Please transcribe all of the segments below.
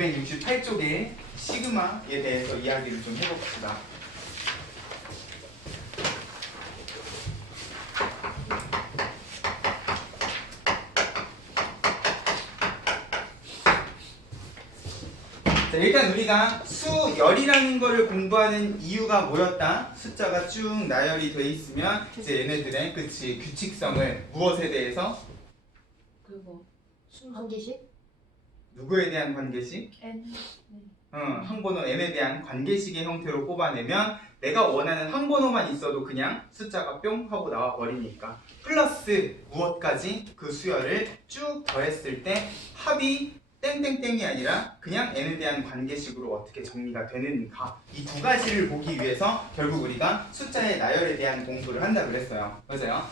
268쪽에 시그마에 대해서 이야기를 좀 해봅시다. 자, 일단 우리가 수열이라는 거를 공부하는 이유가 뭐였다? 숫자가 쭉 나열이 돼 있으면 이제 얘네들의 그치 규칙성을 무엇에 대해서? 그리고 관계식? 누구에 대한 관계식? N. 항번호 n에 대한 관계식의 형태로 뽑아내면 내가 원하는 항번호만 있어도 그냥 숫자가 뿅 하고 나와 버리니까 플러스 무엇까지 그 수열을 쭉 더했을 때 합이 땡땡땡이 아니라 그냥 n에 대한 관계식으로 어떻게 정리가 되는가, 이 두 가지를 보기 위해서 결국 우리가 숫자의 나열에 대한 공부를 한다 그랬어요. 맞아요?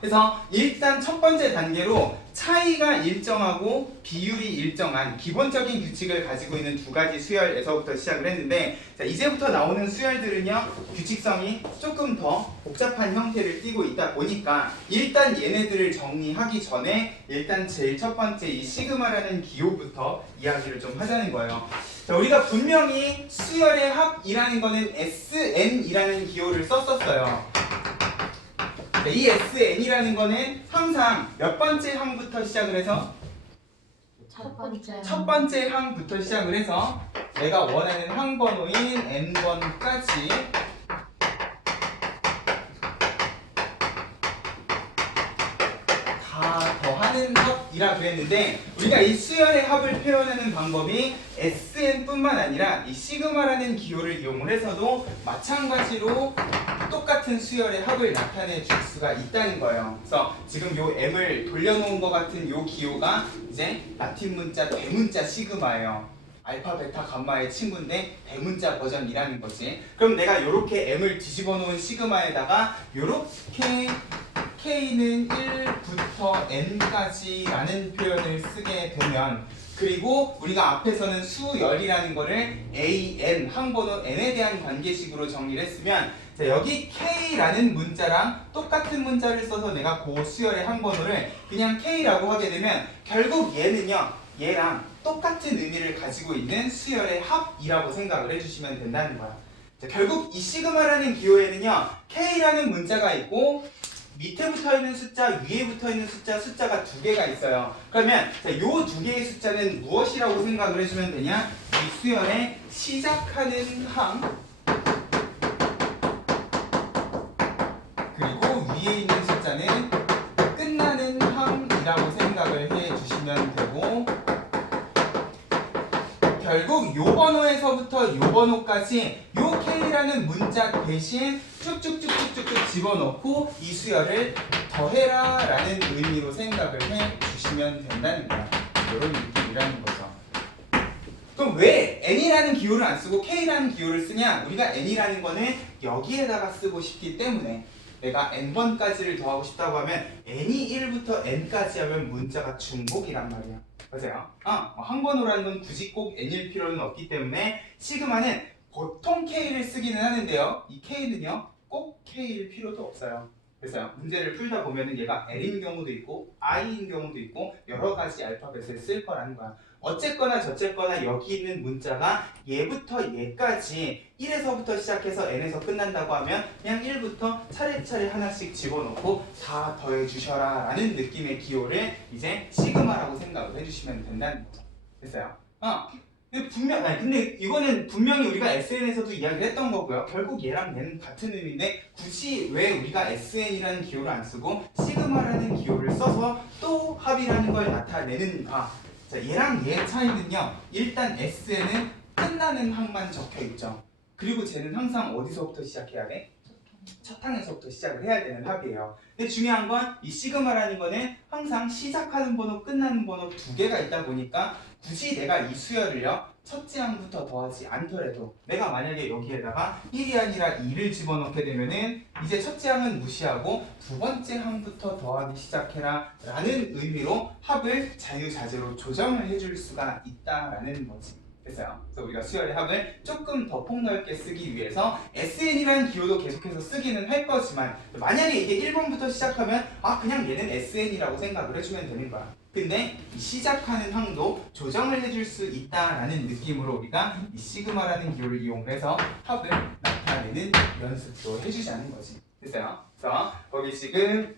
그래서 일단 첫 번째 단계로 차이가 일정하고 비율이 일정한 기본적인 규칙을 가지고 있는 두 가지 수열에서부터 시작을 했는데, 자, 이제부터 나오는 수열들은요 규칙성이 조금 더 복잡한 형태를 띠고 있다 보니까 일단 얘네들을 정리하기 전에 일단 제일 첫 번째 이 시그마라는 기호부터 이야기를 좀 하자는 거예요. 자, 우리가 분명히 수열의 합이라는 거는 SN이라는 기호를 썼었어요. 이 SN이라는 거는 항상 몇 번째 항부터 시작을 해서 첫 번째 항부터 시작을 해서 내가 원하는 항번호인 n번까지 다 더하는 합이라 그랬는데, 우리가 이 수열의 합을 표현하는 방법이 SN뿐만 아니라 이 시그마라는 기호를 이용을 해서도 마찬가지로 똑같은 수열의 합을 나타내 줄 수가 있다는 거예요. 그래서 지금 요 m을 돌려놓은 것 같은 요 기호가 이제 라틴 문자 대문자 시그마예요. 알파, 베타, 감마의 친구인데 대문자 버전이라는 거지. 그럼 내가 요렇게 m을 뒤집어 놓은 시그마에다가 요렇게 k는 1부터 n까지 라는 표현을 쓰게 되면, 그리고 우리가 앞에서는 수열이라는 거를 an, 항번호 n에 대한 관계식으로 정리를 했으면, 자, 여기 k라는 문자랑 똑같은 문자를 써서 내가 그 수열의 항번호를 그냥 k라고 하게 되면 결국 얘는요 얘랑 똑같은 의미를 가지고 있는 수열의 합이라고 생각을 해주시면 된다는 거야. 자, 결국 이 시그마라는 기호에는요 k라는 문자가 있고 밑에 붙어있는 숫자, 위에 붙어있는 숫자가 두 개가 있어요. 그러면 요 두 개의 숫자는 무엇이라고 생각을 해주면 되냐? 이 수열의 시작하는 항, 그리고 위에 있는 숫자는 끝나는 항이라고 생각을 해주시면 되고, 결국 요 번호에서부터 요 번호까지 요 k라는 문자 대신 쭉쭉쭉쭉쭉 집어넣고 이 수열을 더해라 라는 의미로 생각을 해주시면 된다는 거야. 이런 느낌이라는 거죠. 그럼 왜 n이라는 기호를 안 쓰고 k라는 기호를 쓰냐? 우리가 n이라는 거는 여기에다가 쓰고 싶기 때문에, 내가 n번까지를 더하고 싶다고 하면 n이 1부터 n까지 하면 문자가 중복이란 말이야. 맞아요? 항번호라는 건 굳이 꼭 n일 필요는 없기 때문에 시그마는 보통 k를 쓰기는 하는데요, 이 k는요 꼭 k일 필요도 없어요. 그래서 문제를 풀다 보면은 얘가 L인 경우도 있고 I인 경우도 있고 여러 가지 알파벳을 쓸 거라는 거야. 어쨌거나 저쨌거나 여기 있는 문자가 얘부터 얘까지 1에서부터 시작해서 n에서 끝난다고 하면 그냥 1부터 차례차례 하나씩 집어넣고 다 더해 주셔라 라는 느낌의 기호를 이제 시그마라고 생각을 해주시면 된다는 거죠. 됐어요? 근데 이거는 분명히 우리가 SN에서도 이야기를 했던 거고요. 결국 얘랑 얘는 같은 의미인데 굳이 왜 우리가 SN이라는 기호를 안 쓰고 시그마라는 기호를 써서 또 합이라는 걸 나타내는가? 자, 얘랑 얘의 차이는요, 일단 SN은 끝나는 항만 적혀 있죠. 그리고 쟤는 항상 어디서부터 시작해야 돼? 첫 항에서부터 시작을 해야 되는 합이에요. 근데 중요한 건 이 시그마라는 거는 항상 시작하는 번호, 끝나는 번호 두 개가 있다 보니까 굳이 내가 이 수열을요 첫째 항부터 더하지 않더라도, 내가 만약에 여기에다가 1이 아니라 2를 집어넣게 되면은 이제 첫째 항은 무시하고 두 번째 항부터 더하기 시작해라 라는 의미로 합을 자유자재로 조정을 해줄 수가 있다라는 거지. 됐어요? 그래서 우리가 수열의 합을 조금 더 폭넓게 쓰기 위해서 SN이라는 기호도 계속해서 쓰기는 할 거지만, 만약에 이게 1번부터 시작하면 그냥 얘는 SN이라고 생각을 해주면 되는 거야. 근데 이 시작하는 항도 조정을 해줄 수 있다라는 느낌으로 우리가 이 시그마라는 기호를 이용해서 합을 나타내는 연습도 해주자는 거지. 됐어요? 그래서 거기 지금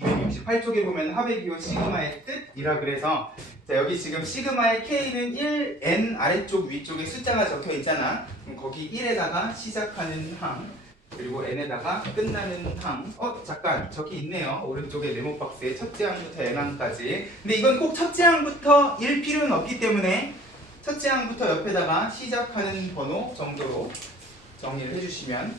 268쪽에 보면 합의 기호 시그마의 뜻이라 그래서 자, 여기 지금 시그마의 K는 1, N 아래쪽 위쪽에 숫자가 적혀 있잖아. 그럼 거기 1에다가 시작하는 항 그리고 n에다가 끝나는 항. 잠깐 저기 있네요. 오른쪽에 네모 박스에 첫째 항부터 n항까지. 근데 이건 꼭 첫째 항부터 일 필요는 없기 때문에 첫째 항부터 옆에다가 시작하는 번호 정도로 정리를 해주시면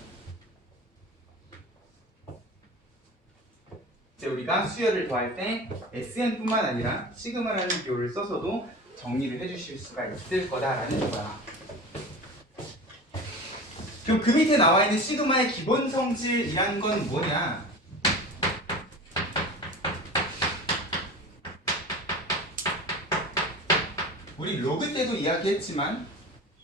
이제 우리가 수열을 더할 때 SN뿐만 아니라 시그마라는 기호를 써서도 정리를 해주실 수가 있을 거다라는 거야. 그럼 그 밑에 나와 있는 시그마의 기본 성질이란 건 뭐냐? 우리 로그 때도 이야기했지만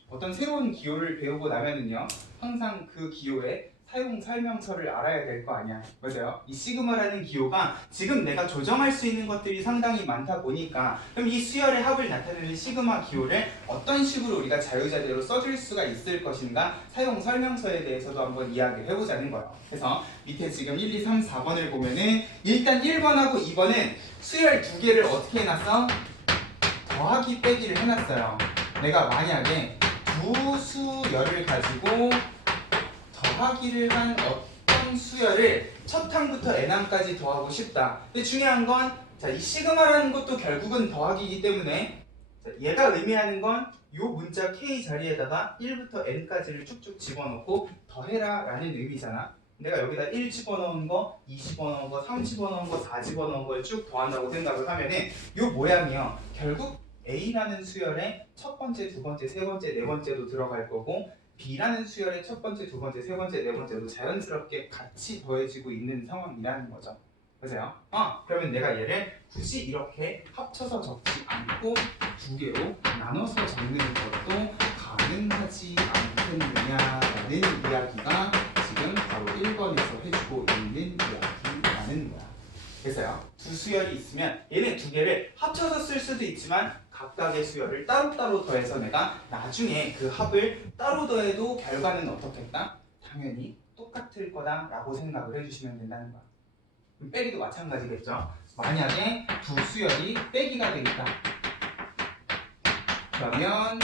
어떤 새로운 기호를 배우고 나면은요 항상 그 기호의 사용 설명서를 알아야 될 거 아니야. 맞아요? 이 시그마라는 기호가 지금 내가 조정할 수 있는 것들이 상당히 많다 보니까 그럼 이 수열의 합을 나타내는 시그마 기호를 어떤 식으로 우리가 자유자재로 써줄 수가 있을 것인가 사용 설명서에 대해서도 한번 이야기를 해보자는 거예요. 그래서 밑에 지금 1, 2, 3, 4번을 보면은 일단 1번하고 2번은 수열 두 개를 어떻게 해놨어? 더하기 빼기를 해놨어요. 내가 만약에 두 수열을 가지고 더하기를 한 어떤 수열을 첫 항부터 n항까지 더하고 싶다. 근데 중요한 건 이 시그마라는 것도 결국은 더하기이기 때문에 얘가 의미하는 건 이 문자 k 자리에다가 1부터 n까지를 쭉쭉 집어넣고 더해라 라는 의미잖아. 내가 여기다 1 집어넣은 거, 2 집어넣은 거, 3 집어넣은 거, 4 집어넣은 걸 쭉 더한다고 생각을 하면은 이 모양이요. 결국 A라는 수열에 첫 번째, 두 번째, 세 번째, 네 번째도 들어갈 거고 B라는 수열의 첫 번째, 두 번째, 세 번째, 네 번째도 자연스럽게 같이 더해지고 있는 상황이라는 거죠. 그래서요. 그러면 내가 얘를 굳이 이렇게 합쳐서 적지 않고 두 개로 나눠서 적는 것도 가능하지 않겠느냐라는 이야기가 지금 바로 1번에서 해주고 있는 이야기라는 거야. 그래서요. 두 수열이 있으면 얘네 두 개를 합쳐서 쓸 수도 있지만 각각의 수열을 따로따로 더해서 내가 나중에 그 합을 따로 더해도 결과는 어떻겠다? 당연히 똑같을 거다라고 생각을 해주시면 된다는 거야. 그럼 빼기도 마찬가지겠죠. 만약에 두 수열이 빼기가 되겠다. 그러면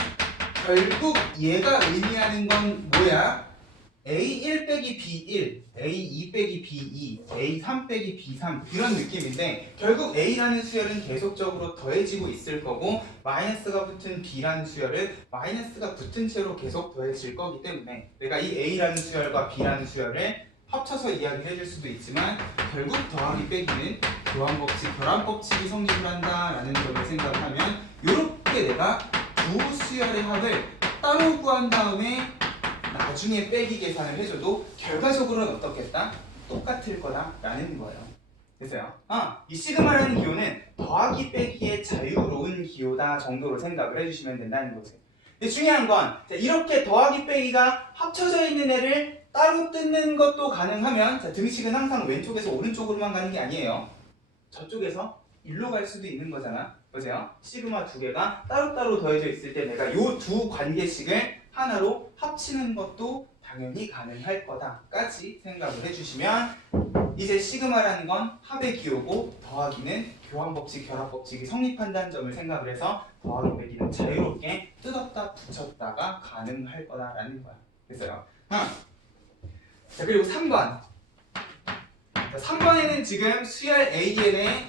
결국 얘가 의미하는 건 뭐야? A1 빼기 B1, A2 빼기 B2, A3 빼기 B3 이런 느낌인데 결국 A라는 수열은 계속적으로 더해지고 있을 거고 마이너스가 붙은 B라는 수열은 마이너스가 붙은 채로 계속 더해질 거기 때문에 내가 이 A라는 수열과 B라는 수열을 합쳐서 이야기를 해줄 수도 있지만 결국 더하기 빼기는 교환법칙, 결합법칙이 성립을 한다라는 점을 생각하면 이렇게 내가 두 수열의 합을 따로 구한 다음에 나중에 빼기 계산을 해줘도 결과적으로는 어떻겠다? 똑같을 거다라는 거예요. 됐어요? 이 시그마라는 기호는 더하기 빼기의 자유로운 기호다 정도로 생각을 해주시면 된다는 거지. 근데 중요한 건 이렇게 더하기 빼기가 합쳐져 있는 애를 따로 뜯는 것도 가능하면 등식은 항상 왼쪽에서 오른쪽으로만 가는 게 아니에요. 저쪽에서 일로 갈 수도 있는 거잖아. 보세요. 시그마 두 개가 따로따로 더해져 있을 때 내가 요 두 관계식을 하나로 합치는 것도 당연히 가능할 거다까지 생각을 해주시면 이제 시그마라는 건 합의 기호고 더하기는 교환법칙, 결합법칙이 성립한다는 점을 생각을 해서 더하기 빼기는 자유롭게 뜯었다 붙였다가 가능할 거다라는 거야. 됐어요? 자, 그리고 3번. 3번에는 지금 수열 AN에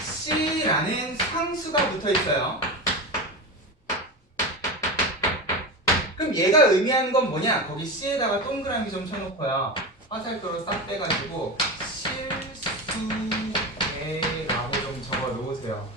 C라는 상수가 붙어 있어요. 그럼 얘가 의미하는 건 뭐냐? 거기 C에다가 동그라미 좀 쳐놓고요. 화살표로 싹 빼가지고 실수에라고 좀 적어 놓으세요.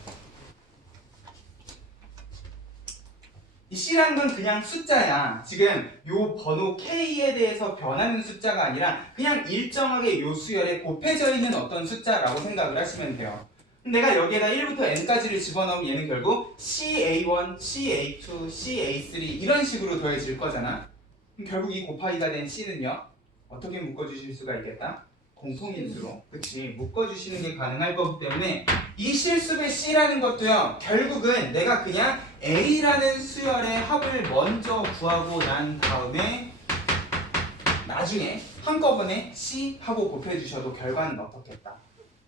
이 C라는 건 그냥 숫자야. 지금 요 번호 K에 대해서 변하는 숫자가 아니라 그냥 일정하게 요 수열에 곱해져 있는 어떤 숫자라고 생각을 하시면 돼요. 내가 여기에다 1부터 n까지를 집어넣으면 얘는 결국 CA1, CA2, CA3 이런 식으로 더해질 거잖아. 그럼 결국 이 곱하기가 된 C는요. 어떻게 묶어주실 수가 있겠다? 공통인수로 그치 묶어주시는 게 가능할 거기 때문에 이 실수배 C라는 것도요 결국은 내가 그냥 A라는 수열의 합을 먼저 구하고 난 다음에 나중에 한꺼번에 C 하고 곱해주셔도 결과는 어떻겠다?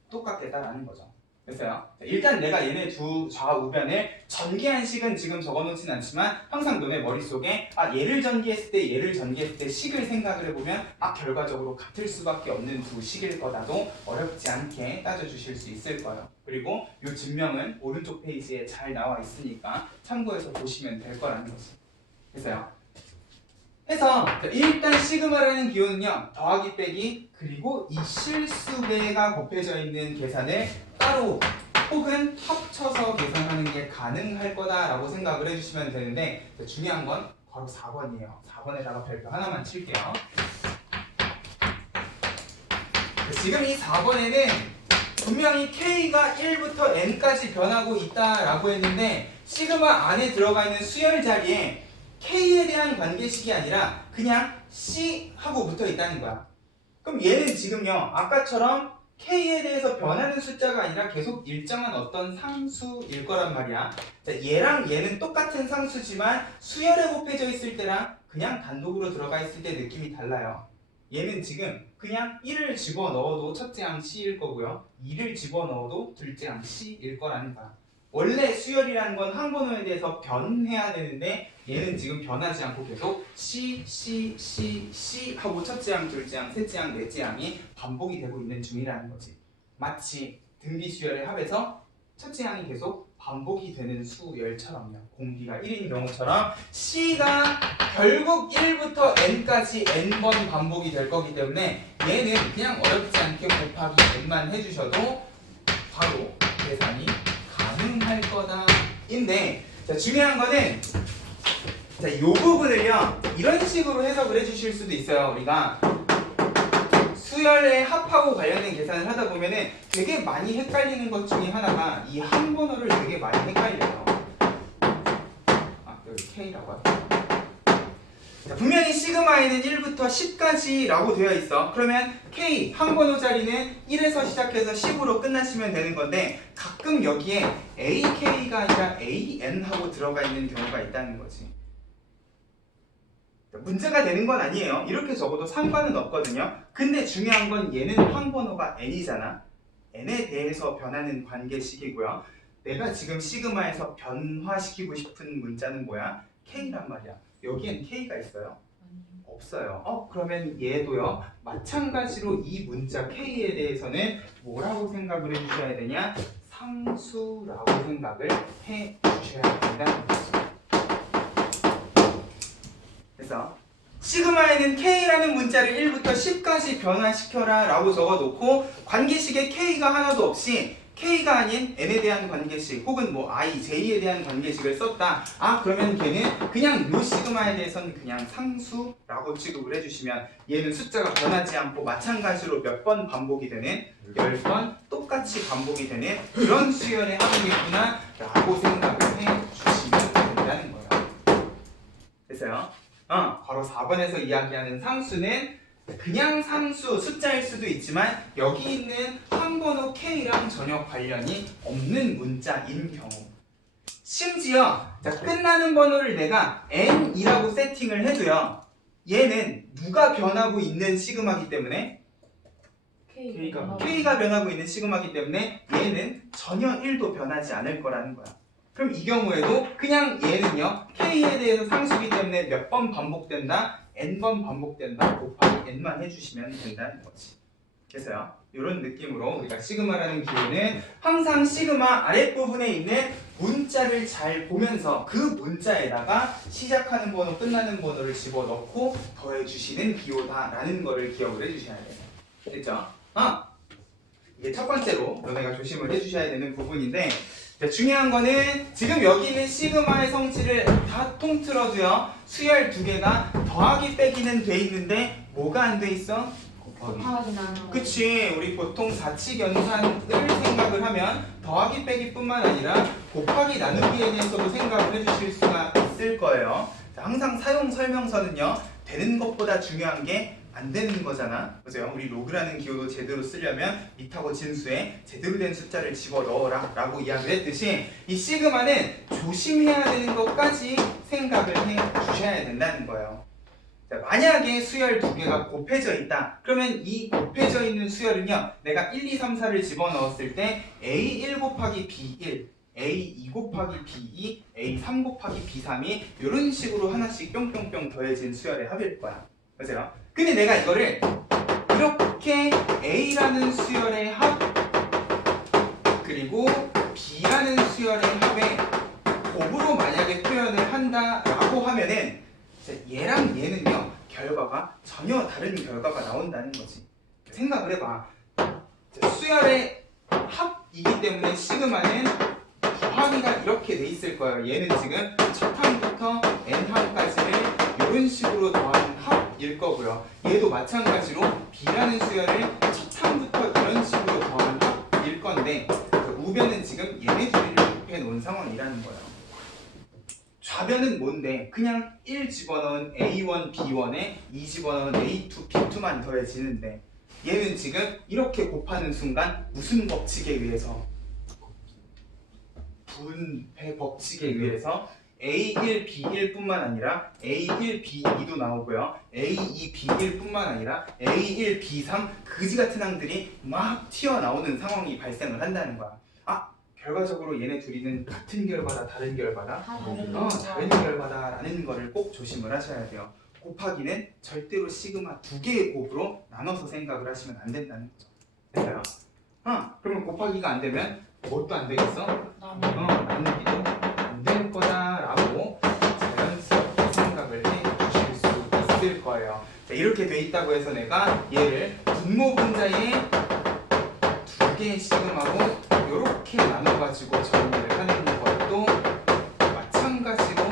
똑같겠다라는 거죠. 됐어요? 일단 내가 얘네 두 좌우변을 전개한식은 지금 적어놓진 않지만 항상 너네 머릿속에 얘를 전개했을 때 얘를 전개했을 때 식을 생각을 해보면 결과적으로 같을 수밖에 없는 두 식일 거다도 어렵지 않게 따져주실 수 있을 거예요. 그리고 이 증명은 오른쪽 페이지에 잘 나와 있으니까 참고해서 보시면 될 거라는 거지. 됐어요? 해서 일단 시그마라는 기호는요 더하기 빼기 그리고 이 실수배가 곱해져 있는 계산을 따로 혹은 합쳐서 계산하는 게 가능할 거다라고 생각을 해주시면 되는데 중요한 건 바로 4번이에요. 4번에다가 별표 하나만 칠게요. 지금 이 4번에는 분명히 K가 1부터 N까지 변하고 있다라고 했는데 시그마 안에 들어가 있는 수열 자리에 K에 대한 관계식이 아니라 그냥 C 하고 붙어 있다는 거야. 그럼 얘는 지금요 아까처럼 K에 대해서 변하는 숫자가 아니라 계속 일정한 어떤 상수일 거란 말이야. 자, 얘랑 얘는 똑같은 상수지만 수열에 곱해져 있을 때랑 그냥 단독으로 들어가 있을 때 느낌이 달라요. 얘는 지금 그냥 1을 집어넣어도 첫째 항 C일 거고요 2를 집어넣어도 둘째 항 C일 거라는 거야. 원래 수열이라는 건 한 번호에 대해서 변해야 되는데 얘는 지금 변하지 않고 계속 C, C, C, C 하고 첫째 항, 둘째 항, 셋째 항, 넷째 항이 반복이 되고 있는 중이라는 거지. 마치 등비수열의 합에서 첫째 항이 계속 반복이 되는 수열처럼요. 공비가 1인 경우처럼 C가 결국 1부터 N까지 N번 반복이 될 거기 때문에 얘는 그냥 어렵지 않게 곱하기 N만 해주셔도 바로 계산이 가능할 거다 인데 자, 중요한 거는 자, 이 부분을요 이런 식으로 해석을 해주실 수도 있어요. 우리가 수열의 합하고 관련된 계산을 하다 보면은 되게 많이 헷갈리는 것 중에 하나가 이 한 번호를 되게 많이 헷갈려요. 여기 K라고 하죠. 자, 분명히 시그마에는 1부터 10까지라고 되어 있어. 그러면 K 한 번호 자리는 1에서 시작해서 10으로 끝나시면 되는 건데 가끔 여기에 AK가 아니라 AN 하고 들어가 있는 경우가 있다는 거지. 문제가 되는 건 아니에요. 이렇게 적어도 상관은 없거든요. 근데 중요한 건 얘는 한 번호가 N이잖아. N에 대해서 변하는 관계식이고요. 내가 지금 시그마에서 변화시키고 싶은 문자는 뭐야? K란 말이야. 여기엔 K가 있어요? 없어요. 그러면 얘도요. 마찬가지로 이 문자 K에 대해서는 뭐라고 생각을 해주셔야 되냐? 상수라고 생각을 해주셔야 된다는 거죠. 그래서 시그마에는 K라는 문자를 1부터 10까지 변화시켜라 라고 적어놓고 관계식에 K가 하나도 없이 K가 아닌 N에 대한 관계식 혹은 뭐 I, J에 대한 관계식을 썼다. 그러면 걔는 그냥 요 시그마에 대해서는 그냥 상수라고 취급을 해주시면 얘는 숫자가 변하지 않고 마찬가지로 몇 번 반복이 되는 10번 똑같이 반복이 되는 그런 수열의 합이겠구나 라고 생각을 해주시면 된다는 거예요. 됐어요? 바로 4번에서 이야기하는 상수는 그냥 상수, 숫자일 수도 있지만 여기 있는 한 번호 K랑 전혀 관련이 없는 문자인 경우 심지어 끝나는 번호를 내가 N이라고 세팅을 해도요 얘는 누가 변하고 있는 시그마이기 때문에 K가 변하고 있는 시그마이기 때문에 얘는 전혀 1도 변하지 않을 거라는 거야. 그럼 이 경우에도 그냥 얘는요 K에 대해서 상수기 때문에 몇 번 반복된다 N번 반복된다 곱하기 N만 해주시면 된다는 거지. 그래서요 이런 느낌으로 우리가 시그마라는 기호는 항상 시그마 아랫부분에 있는 문자를 잘 보면서 그 문자에다가 시작하는 번호 끝나는 번호를 집어넣고 더해주시는 기호다라는 거를 기억을 해주셔야 돼요. 됐죠? 이게 첫 번째로 너네가 조심을 해주셔야 되는 부분인데 자, 중요한 거는 지금 여기 있는 시그마의 성질을 다 통틀어도요 수열 두 개가 더하기 빼기는 돼 있는데 뭐가 안 돼 있어? 곱하기 나누기. 그치 우리 보통 사칙연산을 생각을 하면 더하기 빼기뿐만 아니라 곱하기 나누기에 대해서도 생각을 해주실 수가 있을 거예요. 자, 항상 사용 설명서는요 되는 것보다 중요한 게 안 되는 거잖아. 그죠? 우리 로그라는 기호도 제대로 쓰려면 밑하고 진수에 제대로 된 숫자를 집어넣어라 라고 이야기를 했듯이 이 시그마는 조심해야 되는 것까지 생각을 해 주셔야 된다는 거예요. 자, 만약에 수열 두 개가 곱해져 있다. 그러면 이 곱해져 있는 수열은요. 내가 1, 2, 3, 4를 집어넣었을 때 A1 곱하기 B1, A2 곱하기 B2, A3 곱하기 B3이 이런 식으로 하나씩 뿅뿅뿅 더해진 수열의 합일 거야. 맞아요? 근데 내가 이거를 이렇게 A라는 수열의 합 그리고 B라는 수열의 합에 곱으로 만약에 표현을 한다라고 하면은 얘랑 얘는요 결과가 전혀 다른 결과가 나온다는 거지. 생각을 해봐. 수열의 합이기 때문에 시그마는 더하기가 이렇게 돼 있을 거예요. 얘는 지금 첫 항부터 n항까지를 이런 식으로 더하는 합일 거고요. 얘도 마찬가지로 b라는 수열을 첫 항부터 이런 식으로 더하는 합일 건데 우변은 지금 얘네 둘이를 곱해 놓은 상황이라는 거예요. 좌변은 뭔데? 그냥 1 집어넣은 A1, B1에 2 집어넣은 A2, B2만 더해지는데 얘는 지금 이렇게 곱하는 순간 무슨 법칙에 의해서? 분배 법칙에 의해서 A1, B1 뿐만 아니라 A1, B2도 나오고요. A2, B1 뿐만 아니라 A1, B3 그지 같은 항들이 막 튀어나오는 상황이 발생을 한다는 거야. 결과적으로 얘네 둘이는 같은 결과다 다른 결과다? 다른 결과다라는 거를 꼭 조심을 하셔야 돼요. 곱하기는 절대로 시그마 두 개의 곱으로 나눠서 생각을 하시면 안 된다는 거죠. 됐어요? 그러면 곱하기가 안 되면 뭣도 안 되겠어? 나누기도 안 될 거다라고 자연스럽게 생각을 해 주실 수 있을 거예요. 자, 이렇게 돼 있다고 해서 내가 얘를 분모 분자의 두 개의 시그마로 이렇게 나눠가지고 정리를 하는 것도 마찬가지로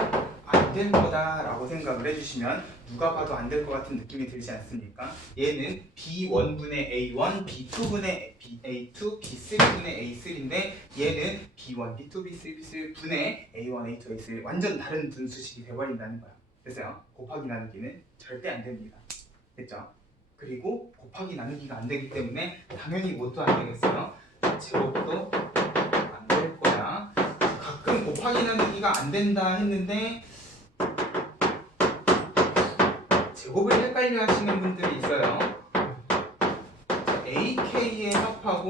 안 될 거다라고 생각을 해주시면 누가 봐도 안 될 것 같은 느낌이 들지 않습니까? 얘는 B1분의 A1, B2분의 A2, B3분의 A3인데 얘는 B1, B2, B3, B3분의 A1, A2, A3 완전 다른 분수식이 돼버린다는 거야. 됐어요? 곱하기 나누기는 절대 안 됩니다. 됐죠? 그리고 곱하기 나누기가 안 되기 때문에 당연히 뭣도 안 되겠어요? 제곱도 안 될 거야. 가끔 곱하기 나누기가 안 된다 했는데 제곱을 헷갈려 하시는 분들이 있어요. AK의 합하고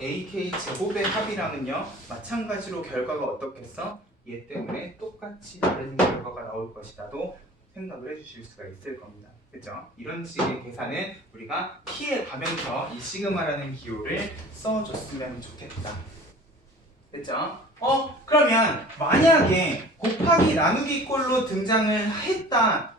AK 제곱의 합이랑은요 마찬가지로 결과가 어떻겠어? 얘 때문에 똑같이 다른 결과가 나올 것이다도 생각을 해주실 수가 있을 겁니다. 그렇죠? 이런 식의 계산은 우리가 피해 가면서 이 시그마라는 기호를 써줬으면 좋겠다. 됐죠? 그러면 만약에 곱하기 나누기 꼴로 등장을 했다.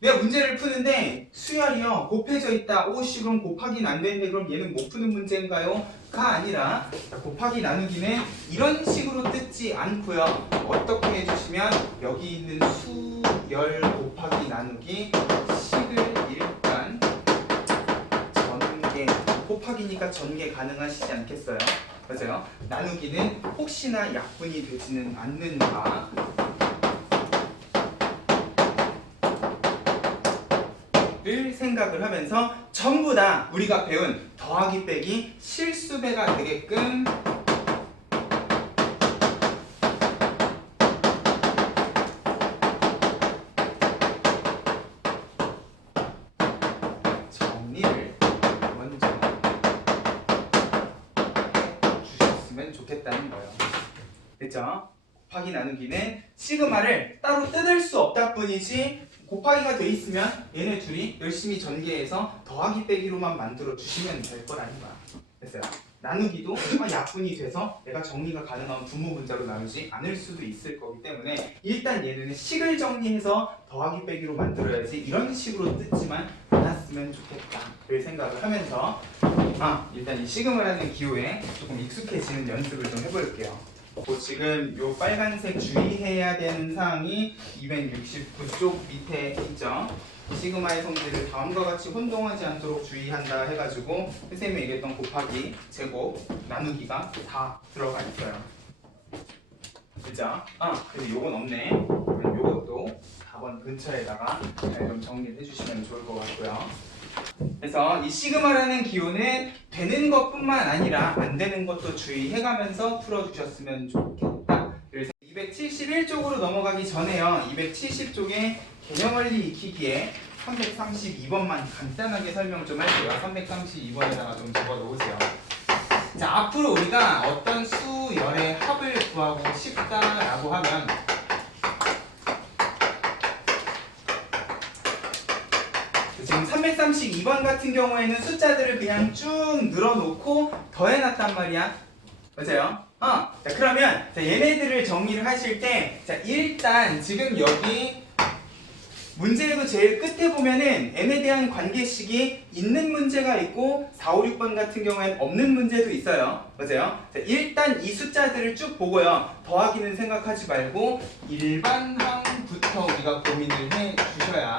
내가 문제를 푸는데 수열이요 곱해져 있다. 오씨 그럼 곱하기는 안 되는데 그럼 얘는 못 푸는 문제인가요? 가 아니라 곱하기 나누기는 이런 식으로 뜯지 않고요. 어떻게 해주시면 여기 있는 수열 곱하기 나누기 식을 일단 전개 곱하기니까 전개 가능하시지 않겠어요? 맞아요? 나누기는 혹시나 약분이 되지는 않는가 를 생각을 하면서 전부 다 우리가 배운 더하기 빼기 실수배가 되게끔 정리를 먼저 해주셨으면 좋겠다는 거예요. 됐죠? 곱하기 나누기는 시그마를 따로 뜯을 수 없다 뿐이지 곱하기가 돼 있으면 얘네 둘이 열심히 전개해서 더하기 빼기로만 만들어 주시면 될 거라는 거야. 됐어요? 나누기도 약분이 돼서 내가 정리가 가능한 분모 분자로 나누지 않을 수도 있을 거기 때문에 일단 얘는 식을 정리해서 더하기 빼기로 만들어야지 이런 식으로 뜯지만 않았으면 좋겠다를 생각을 하면서 일단 이 시그마라는 기호에 조금 익숙해지는 연습을 좀 해볼게요. 지금 요 빨간색 주의해야 되는 사항이 269쪽 밑에 있죠. 시그마의 성질을 다음과 같이 혼동하지 않도록 주의한다 해가지고 선생님이 얘기했던 곱하기, 제곱, 나누기가 다 들어가 있어요. 그죠? 근데 요건 없네. 요거 요것도 4번 근처에다가 좀 정리를 해주시면 좋을 것 같고요. 그래서 이 시그마라는 기호는 되는 것뿐만 아니라 안 되는 것도 주의해가면서 풀어주셨으면 좋겠다. 그래서 271쪽으로 넘어가기 전에요. 270쪽에 개념원리 익히기에 332번만 간단하게 설명 좀 할게요. 332번에다가 좀 적어 놓으세요. 자, 앞으로 우리가 어떤 수열의 합을 구하고 싶다라고 하면 지금 332번 같은 경우에는 숫자들을 그냥 쭉 늘어놓고 더해놨단 말이야. 맞아요? 자, 그러면 자, 얘네들을 정리를 하실 때 자, 일단 지금 여기 문제에도 제일 끝에 보면은 n에 대한 관계식이 있는 문제가 있고 4, 5, 6번 같은 경우에는 없는 문제도 있어요. 맞아요? 자, 일단 이 숫자들을 쭉 보고요. 더하기는 생각하지 말고 일반항부터 우리가 고민을 해 주셔야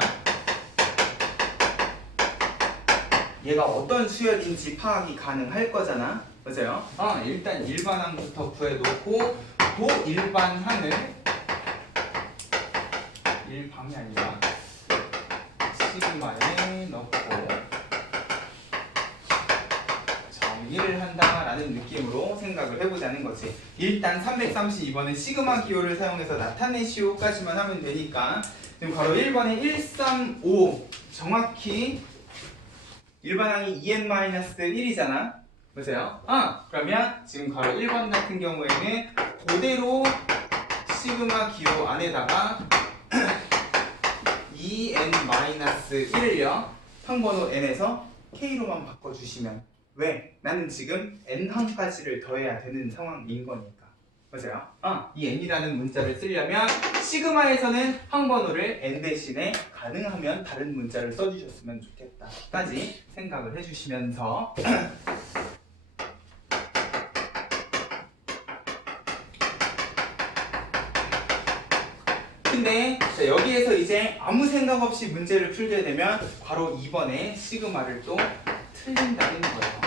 얘가 어떤 수열인지 파악이 가능할 거잖아. 맞아요? 일단 일반항부터 구해놓고 그 일반항을 일방이 아니라 시그마에 넣고 정의를 한다라는 느낌으로 생각을 해보자는 거지. 일단 332번은 시그마 기호를 사용해서 나타내시오까지만 하면 되니까 지금 바로 1번에 135 정확히 일반항이 2n-1이잖아. 보세요. 그러면 지금 바로 1번 같은 경우에는 그대로 시그마 기호 안에다가 2n-1을요 항번호 n에서 k로만 바꿔주시면 왜? 나는 지금 n항까지를 더해야 되는 상황인 거니까. 맞아요? 이 n이라는 문자를 쓰려면 시그마에서는 항번호를 n 대신에 가능하면 다른 문자를 써주셨으면 좋겠다 까지 생각을 해주시면서 근데 자, 여기에서 이제 아무 생각 없이 문제를 풀게 되면 바로 2번에 시그마를 또 틀린다는 거예요.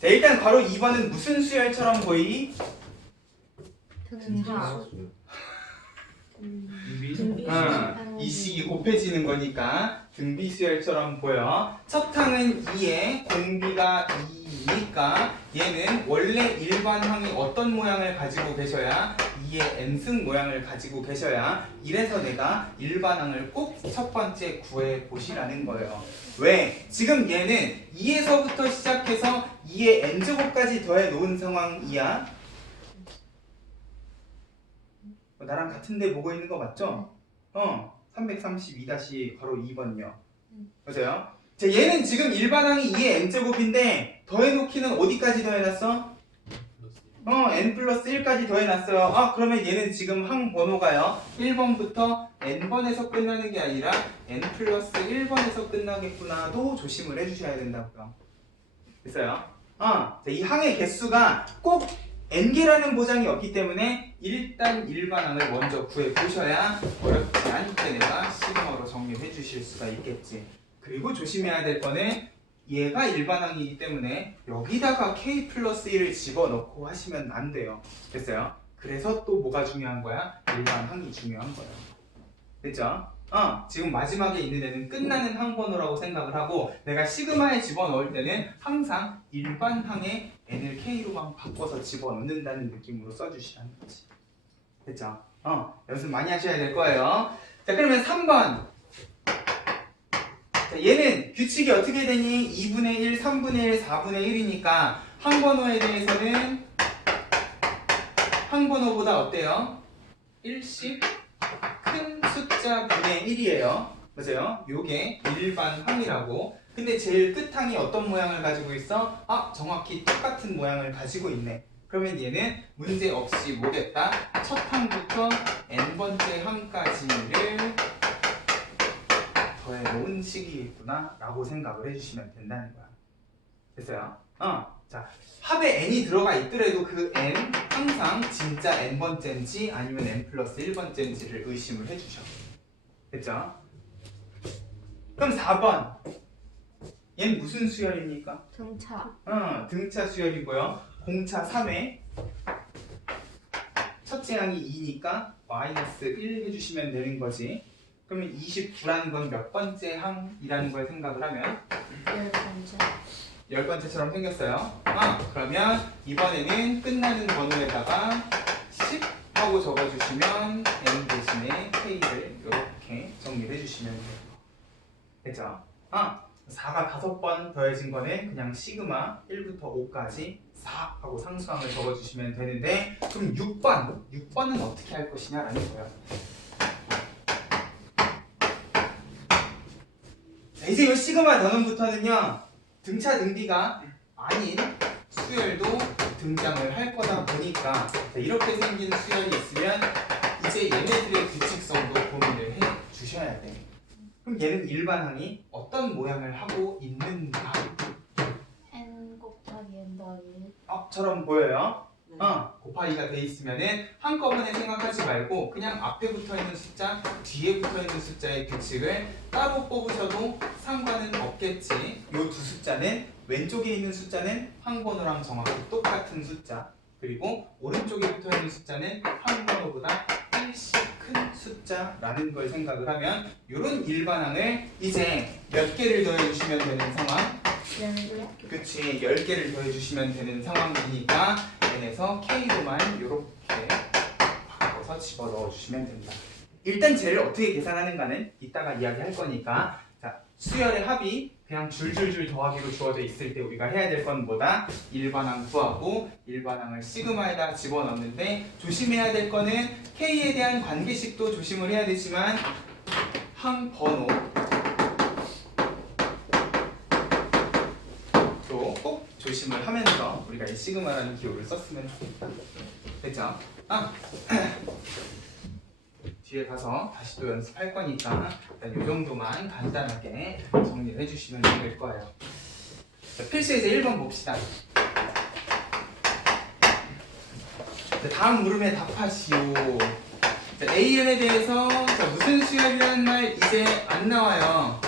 자, 일단 바로 2번은 무슨 수열처럼 보이? 등차. 등비. 이 식이 곱해지는 거니까 등비수열처럼 보여. 첫 항은 2에 공비가 2니까 얘는 원래 일반항이 어떤 모양을 가지고 계셔야 2의 n승 모양을 가지고 계셔야 이래서 내가 일반항을 꼭 첫 번째 구해 보시라는 거예요. 왜? 지금 얘는 2에서부터 시작해서 2의 n제곱까지 더해 놓은 상황이야. 나랑 같은데 보고 있는 거 맞죠? 332 바로 2번요. 맞아요? 자, 얘는 지금 일반항이 2의 n제곱인데 더해놓기는 어디까지 더해놨어? n 플러스 1까지 더해놨어요. 그러면 얘는 지금 항 번호가요 1번부터 n번에서 끝나는 게 아니라 n 플러스 1번에서 끝나겠구나도 조심을 해주셔야 된다고요. 됐어요? 자, 이 항의 개수가 꼭 n개라는 보장이 없기 때문에 일단 일반항을 먼저 구해보셔야 어렵지 않게 내가 시그마로 정리해 주실 수가 있겠지. 그리고 조심해야 될 거는 얘가 일반항이기 때문에 여기다가 k 플러스 1을 집어넣고 하시면 안 돼요. 됐어요? 그래서 또 뭐가 중요한 거야? 일반항이 중요한 거예요. 됐죠? 지금 마지막에 있는 애는 끝나는 항번호라고 생각을 하고 내가 시그마에 집어넣을 때는 항상 일반항에 n을 k로만 바꿔서 집어넣는다는 느낌으로 써주시라는 거지. 됐죠? 연습 많이 하셔야 될 거예요. 자, 그러면 3번. 자, 얘는 규칙이 어떻게 되니? 2분의 1, 3분의 1, 4분의 1이니까 항번호에 대해서는 항번호보다 어때요? 1씩 큰 숫자 분의 1이에요. 맞아요? 요게 일반항이라고. 근데 제일 끝항이 어떤 모양을 가지고 있어? 정확히 똑같은 모양을 가지고 있네. 그러면 얘는 문제 없이 뭐겠다? 첫 항부터 n번째 항까지를 더해놓은 식이겠구나 라고 생각을 해주시면 된다는 거야. 됐어요? 자, 합에 n이 들어가 있더라도 그 n 항상 진짜 n번째인지 아니면 n 플러스 1번째인지를 의심을 해주셔. 됐죠? 그럼 4번 얘는 무슨 수열입니까? 등차. 등차 수열이고요. 공차 3회 첫 첫째 항이 2니까 마이너스 1 해주시면 되는 거지. 그러면 29라는 건 몇 번째 항이라는 걸 생각을 하면 10번째. 10번째처럼 생겼어요. 그러면 이번에는 끝나는 번호에다가 10 하고 적어주시면 n 대신에 k를 이렇게 정리를 해주시면 돼요. 됐죠? 4가 5번 더해진 거는 그냥 시그마 1부터 5까지 4 하고 상수항을 적어주시면 되는데, 그럼 6번은 어떻게 할 것이냐라는 거예요. 자, 이제 이 시그마 단원부터는요, 등차 등비가 아닌 수열도 등장을 할 거다 보니까, 자, 이렇게 생긴 수열이 있으면 이제 얘네들의 규칙성도 고민을 해 주셔야 돼. 그럼 얘는 일반항이 어떤 모양을 하고 있는가? n 곱하기 n 더하기 처럼 보여요? 네. 곱하기가 돼 있으면은 한꺼번에 생각하지 말고 그냥 앞에 붙어 있는 숫자, 뒤에 붙어 있는 숫자의 규칙을 따로 뽑으셔도 상관은 없겠지. 요 두 숫자는, 왼쪽에 있는 숫자는 한 번호랑 정확히 똑같은 숫자, 그리고 오른쪽에 붙어 있는 숫자는 한 번호보다 1씩 큰 숫자라는 걸 생각을 하면 요런 일반항을 이제 몇 개를 더해주시면 되는 상황? 10개. 그치, 10개를 더해주시면 되는 상황이니까 n에서 k로만 이렇게 바꿔서 집어넣어 주시면 됩니다. 일단 쟤를 어떻게 계산하는가는 이따가 이야기할 거니까, 자, 수열의 합이 그냥 줄줄줄 더하기로 주어져 있을 때 우리가 해야 될 건 뭐다? 일반항 구하고 일반항을 시그마에다 집어넣는데, 조심해야 될 거는 k에 대한 관계식도 조심을 해야 되지만 항 번호 꼭 조심을 하면서 우리가 이 시그마라는 기호를 썼으면 좋겠다. 됐죠? 뒤에 가서 다시 또 연습할 거니까 일단 이 정도만 간단하게 정리를 해주시면 될 거예요. 자, 필수 예제 1번 봅시다. 자, 다음 물음에 답하시오. 자, AN에 대해서 무슨 수열이라는 말 이제 안 나와요.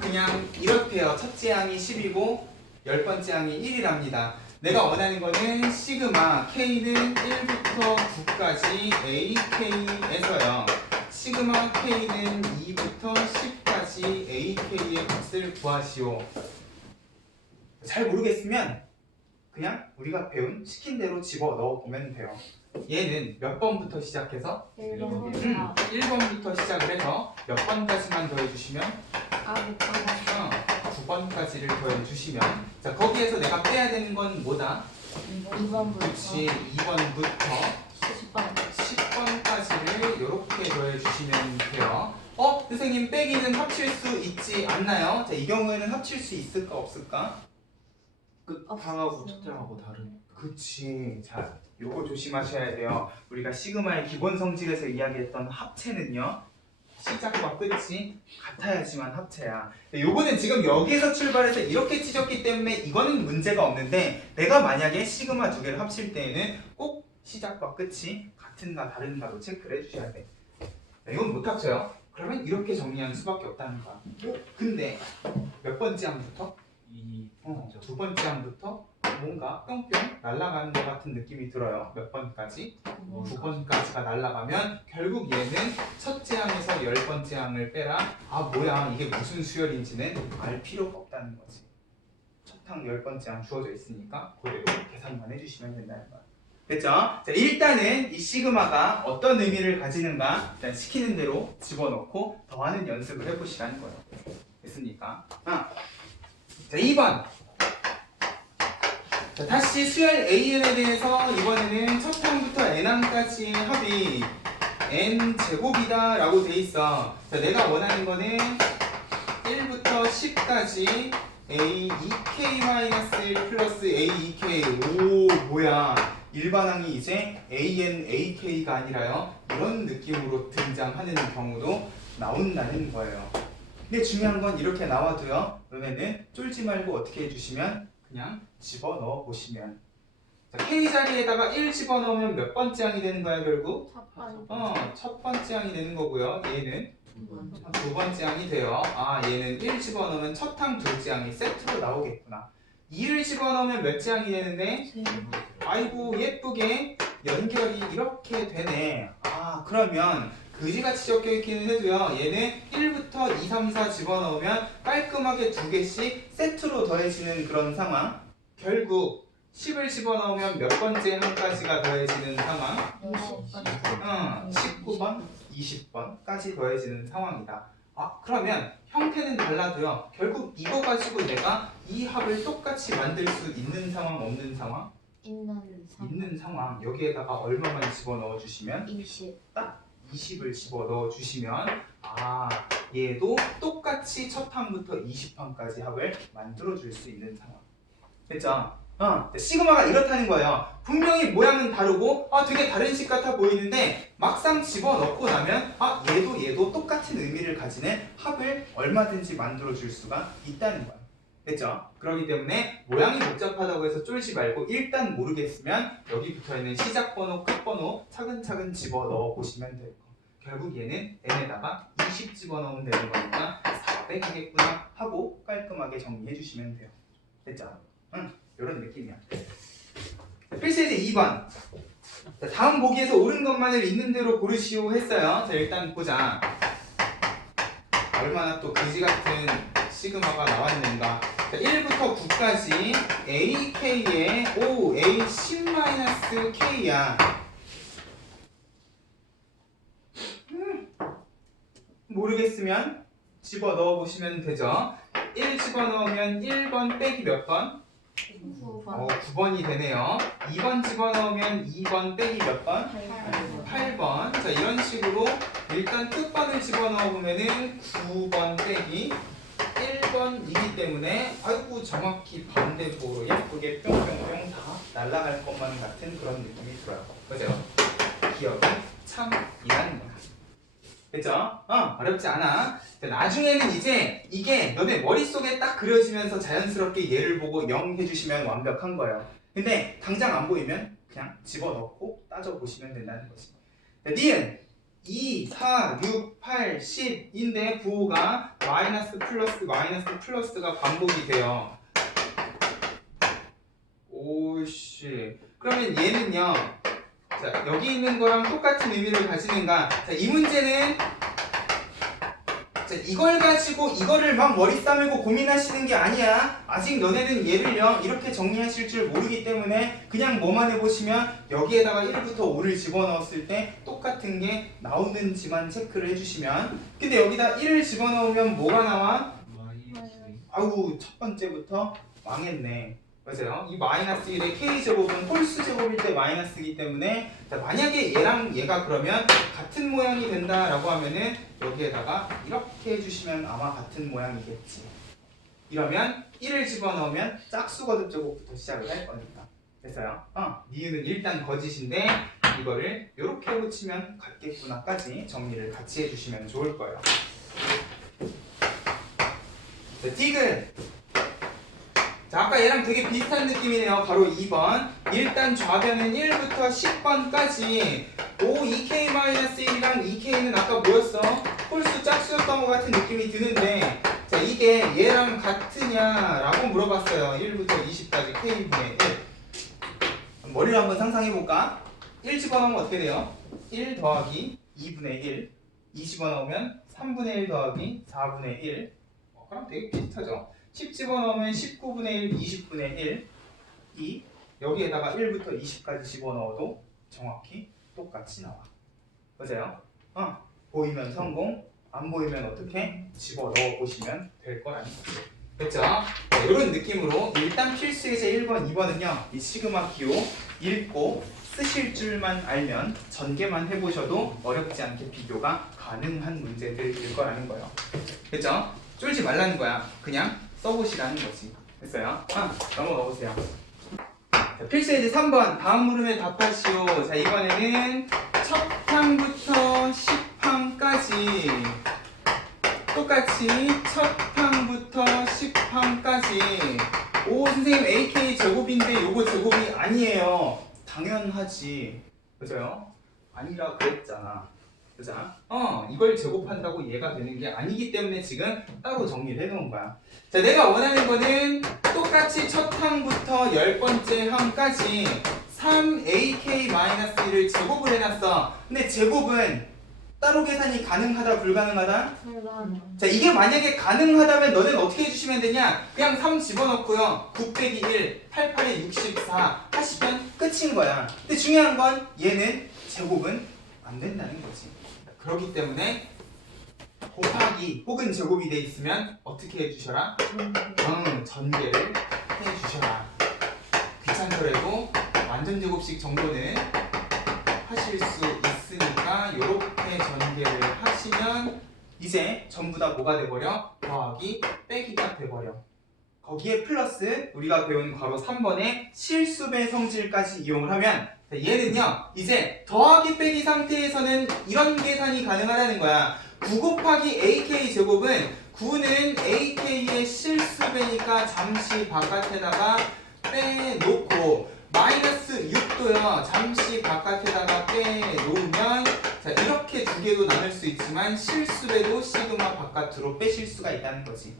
그냥 이렇대요. 첫째 항이 10이고 10번째 항이 1이랍니다. 내가 원하는 거는 시그마 k는 1부터 9까지 ak에서요. 시그마 k는 2부터 10까지 ak의 값을 구하시오. 잘 모르겠으면 그냥 우리가 배운 시킨 대로 집어 넣어 보면 돼요. 얘는 몇 번부터 시작해서? 1번. 1번부터 시작을 해서 몇 번까지만 더해주시면? 9번까지를 더해주시면, 자, 거기에서 내가 빼야 되는 건 뭐다? 2번부터 그렇지, 2번부터 10번. 10번까지를 이렇게 더해주시면 돼요. 선생님, 빼기는 합칠 수 있지 않나요? 자, 이 경우에는 합칠 수 있을까 없을까? 끝항하고 첫째하고 다른. 그치. 자, 요거 조심하셔야 돼요. 우리가 시그마의 기본 성질에서 이야기했던 합체는요, 시작과 끝이 같아야지만 합체야. 요거는 지금 여기에서 출발해서 이렇게 찢었기 때문에 이거는 문제가 없는데, 내가 만약에 시그마 두 개를 합칠 때에는 꼭 시작과 끝이 같은가 다른가로 체크를 해주셔야 돼. 이건 못 합쳐요. 그러면 이렇게 정리하는 수밖에 없다는 거야. 근데 몇 번째 항부터? 두 번째 항부터 뭔가 뿅뿅 날아가는 것 같은 느낌이 들어요. 몇 번까지? 9번까지가 날아가면 결국 얘는 첫째 항에서 10번째 항을 빼라. 뭐야, 이게 무슨 수열인지는 알 필요가 없다는 거지. 첫 항 10번째 항 주어져 있으니까 그대로 계산만 해주시면 된다는 거야. 됐죠? 자, 일단은 이 시그마가 어떤 의미를 가지는가 일단 시키는 대로 집어넣고 더하는 연습을 해보시라는 거예요. 됐습니까? 자, 2번. 자, 다시 수열 AN에 대해서 이번에는 첫 항부터 n항까지의 합이 n제곱이다 라고 돼 있어. 자, 내가 원하는 거는 1부터 10까지 a2k-1 플러스 a2k. 뭐야, 일반항이 이제 an, ak가 아니라요, 이런 느낌으로 등장하는 경우도 나온다는 거예요. 근데 중요한 건 이렇게 나와도요, 그러면은 쫄지 말고 어떻게 해주시면 그냥 집어넣어 보시면, 자, k 자리에다가 1 집어넣으면 몇 번째 항이 되는 거야 결국? 첫 번째 항이 되는 거고요. 얘는 두 번째 항이 돼요. 얘는 1 집어넣으면 첫 항, 둘째 항이 세트로 나오겠구나. 2를 집어넣으면 몇째 항이 되는데? 아이고 예쁘게 연결이 이렇게 되네. 아 그러면 그지같이 적혀있기는 해도요. 얘는 1부터 2, 3, 4 집어넣으면 깔끔하게 두 개씩 세트로 더해지는 그런 상황. 결국 10을 집어넣으면 몇 번째 항까지가 더해지는 상황? 19번, 20번까지 더해지는 상황이다. 아 그러면 형태는 달라도요. 결국 이거 가지고 내가 이 합을 똑같이 만들 수 있는 상황, 없는 상황? 있는 상황. 여기에다가 얼마만 집어넣어 주시면 20을 집어넣어 주시면 아 얘도 똑같이 첫 항부터 20항까지 합을 만들어 줄 수 있는 상황. 됐죠? 시그마가 이렇다는 거예요. 분명히 모양은 다르고 되게 다른 식 같아 보이는데 막상 집어넣고 나면 얘도 똑같은 의미를 가지는 합을 얼마든지 만들어 줄 수가 있다는 거예요. 됐죠? 그렇기 때문에 모양이 복잡하다고 해서 쫄지 말고 일단 모르겠으면 여기 붙어있는 시작번호, 끝번호 차근차근 집어넣어 보시면 돼요. 결국 얘는 n에다가 20 집어넣으면 되는 거니까 400이겠구나 하고 깔끔하게 정리해 주시면 돼요. 됐죠? 이런 느낌이야. 필수예제 2번. 자, 다음 보기에서 옳은 것만을 있는 대로 고르시오 했어요. 자, 일단 보자. 얼마나 또 그지 같은 시그마가 나왔는가. 자, 1부터 9까지 AK에 A 10-K야. 모르겠으면 집어넣어 보시면 되죠. 1 집어넣으면 1번 빼기 몇 번? 9번이 되네요. 2번 집어넣으면 2번 빼기 몇 번? 8번. 자, 이런 식으로 일단 끝번을 집어넣어보면은 9번 빼기 1번이기 때문에 아이고 정확히 반대쪽으로 예쁘게 뿅뿅뿅 다 날아갈 것만 같은 그런 느낌이 들어요. 그죠? 기억이 참이라는 거야. 됐죠? 어렵지 않아. 나중에는 이제 이게 너네 머릿속에 딱 그려지면서 자연스럽게 얘를 보고 0 해주시면 완벽한 거예요. 근데 당장 안 보이면 그냥 집어넣고 따져보시면 된다는 거지. 니은 2, 4, 6, 8, 10인데 부호가 마이너스 플러스가 반복이 돼요. 오씨. 그러면 얘는요. 자, 여기 있는 거랑 똑같은 의미를 가지는가? 자, 이 문제는 자, 이걸 가지고 이거를 막 머리 싸매고 고민하시는 게 아니야. 아직 너네는 얘를요 이렇게 정리하실 줄 모르기 때문에 그냥 뭐만 해보시면 여기에다가 1부터 5를 집어넣었을 때 똑같은 게 나오는지만 체크를 해주시면. 근데 여기다 1을 집어넣으면 뭐가 나와? 아우 첫 번째부터 망했네. 맞아요. 이 마이너스 1의 k제곱은 홀수 제곱일 때 마이너스이기 때문에 자, 만약에 얘랑 얘가 그러면 같은 모양이 된다라고 하면은 여기에다가 이렇게 해주시면 아마 같은 모양이겠지. 이러면 1을 집어넣으면 짝수거듭 제곱부터 시작을 할 거니까. 됐어요? 니은은 일단 거짓인데 이거를 이렇게 붙이면 같겠구나까지 정리를 같이 해주시면 좋을 거예요. 자, 디귿. 자, 아까 얘랑 되게 비슷한 느낌이네요. 바로 2번. 일단 좌변은 1부터 10번까지 O 2K-1이랑 2K는 아까 뭐였어? 홀수 짝수였던 것 같은 느낌이 드는데 자, 이게 얘랑 같으냐라고 물어봤어요. 1부터 20까지 K분의 1. 머리를 한번 상상해볼까? 1 집어넣으면 어떻게 돼요? 1 더하기 2분의 1. 2 집어넣으면 3분의 1 더하기 4분의 1. 그럼 되게 비슷하죠? 10 집어넣으면 19분의 1, 20분의 1, 2 여기에다가 1부터 20까지 집어넣어도 정확히 똑같이 나와. 맞아요? 보이면 성공, 안 보이면 어떻게? 집어넣어 보시면 될 거라는 거죠. 됐죠? 네, 이런 느낌으로 일단 필수예제 1번, 2번은요 이 시그마 기호 읽고 쓰실 줄만 알면 전개만 해보셔도 어렵지 않게 비교가 가능한 문제들일 거라는 거예요. 됐죠? 쫄지 말라는 거야. 그냥 써보시라는 거지. 됐어요? 넘어가 보세요. 자, 필수예제 3번 다음 물음에 답하시오. 자, 이번에는 첫 항부터 10항까지 똑같이 첫 항부터 10항까지 오 선생님 AK 제곱인데 요거 제곱이 아니에요. 당연하지. 그죠? 아니라 그랬잖아. 그죠? 이걸 제곱한다고 얘가 되는 게 아니기 때문에 지금 따로 정리를 해놓은 거야. 자, 내가 원하는 거는 똑같이 첫 항부터 10번째 항까지 3ak-1을 제곱을 해놨어. 근데 제곱은 따로 계산이 가능하다 불가능하다? 자, 이게 만약에 가능하다면 너는 어떻게 해주시면 되냐? 그냥 3 집어넣고요. 9 빼기 1, 8, 8에 64 하시면 끝인 거야. 근데 중요한 건 얘는 제곱은 안 된다는 거지. 그렇기 때문에 곱하기 혹은 제곱이 돼 있으면 어떻게 해주셔라? 전개를 해주셔라. 귀찮더라도 완전 제곱식 정도는 하실 수 있으니까 이렇게 전개를 하시면 이제 전부 다 뭐가 돼버려? 더하기 빼기가 돼버려. 거기에 플러스 우리가 배운 괄호 3번의 실수배 성질까지 이용을 하면 얘는요 이제 더하기 빼기 상태에서는 이런 계산이 가능하다는 거야. 9 곱하기 ak 제곱은 9는 ak의 실수배니까 잠시 바깥에다가 빼놓고 마이너스 6도요 잠시 바깥에다가 빼놓으면 자 이렇게 두 개도 나눌 수 있지만 실수배도 시그마 바깥으로 빼실 수가 있다는 거지.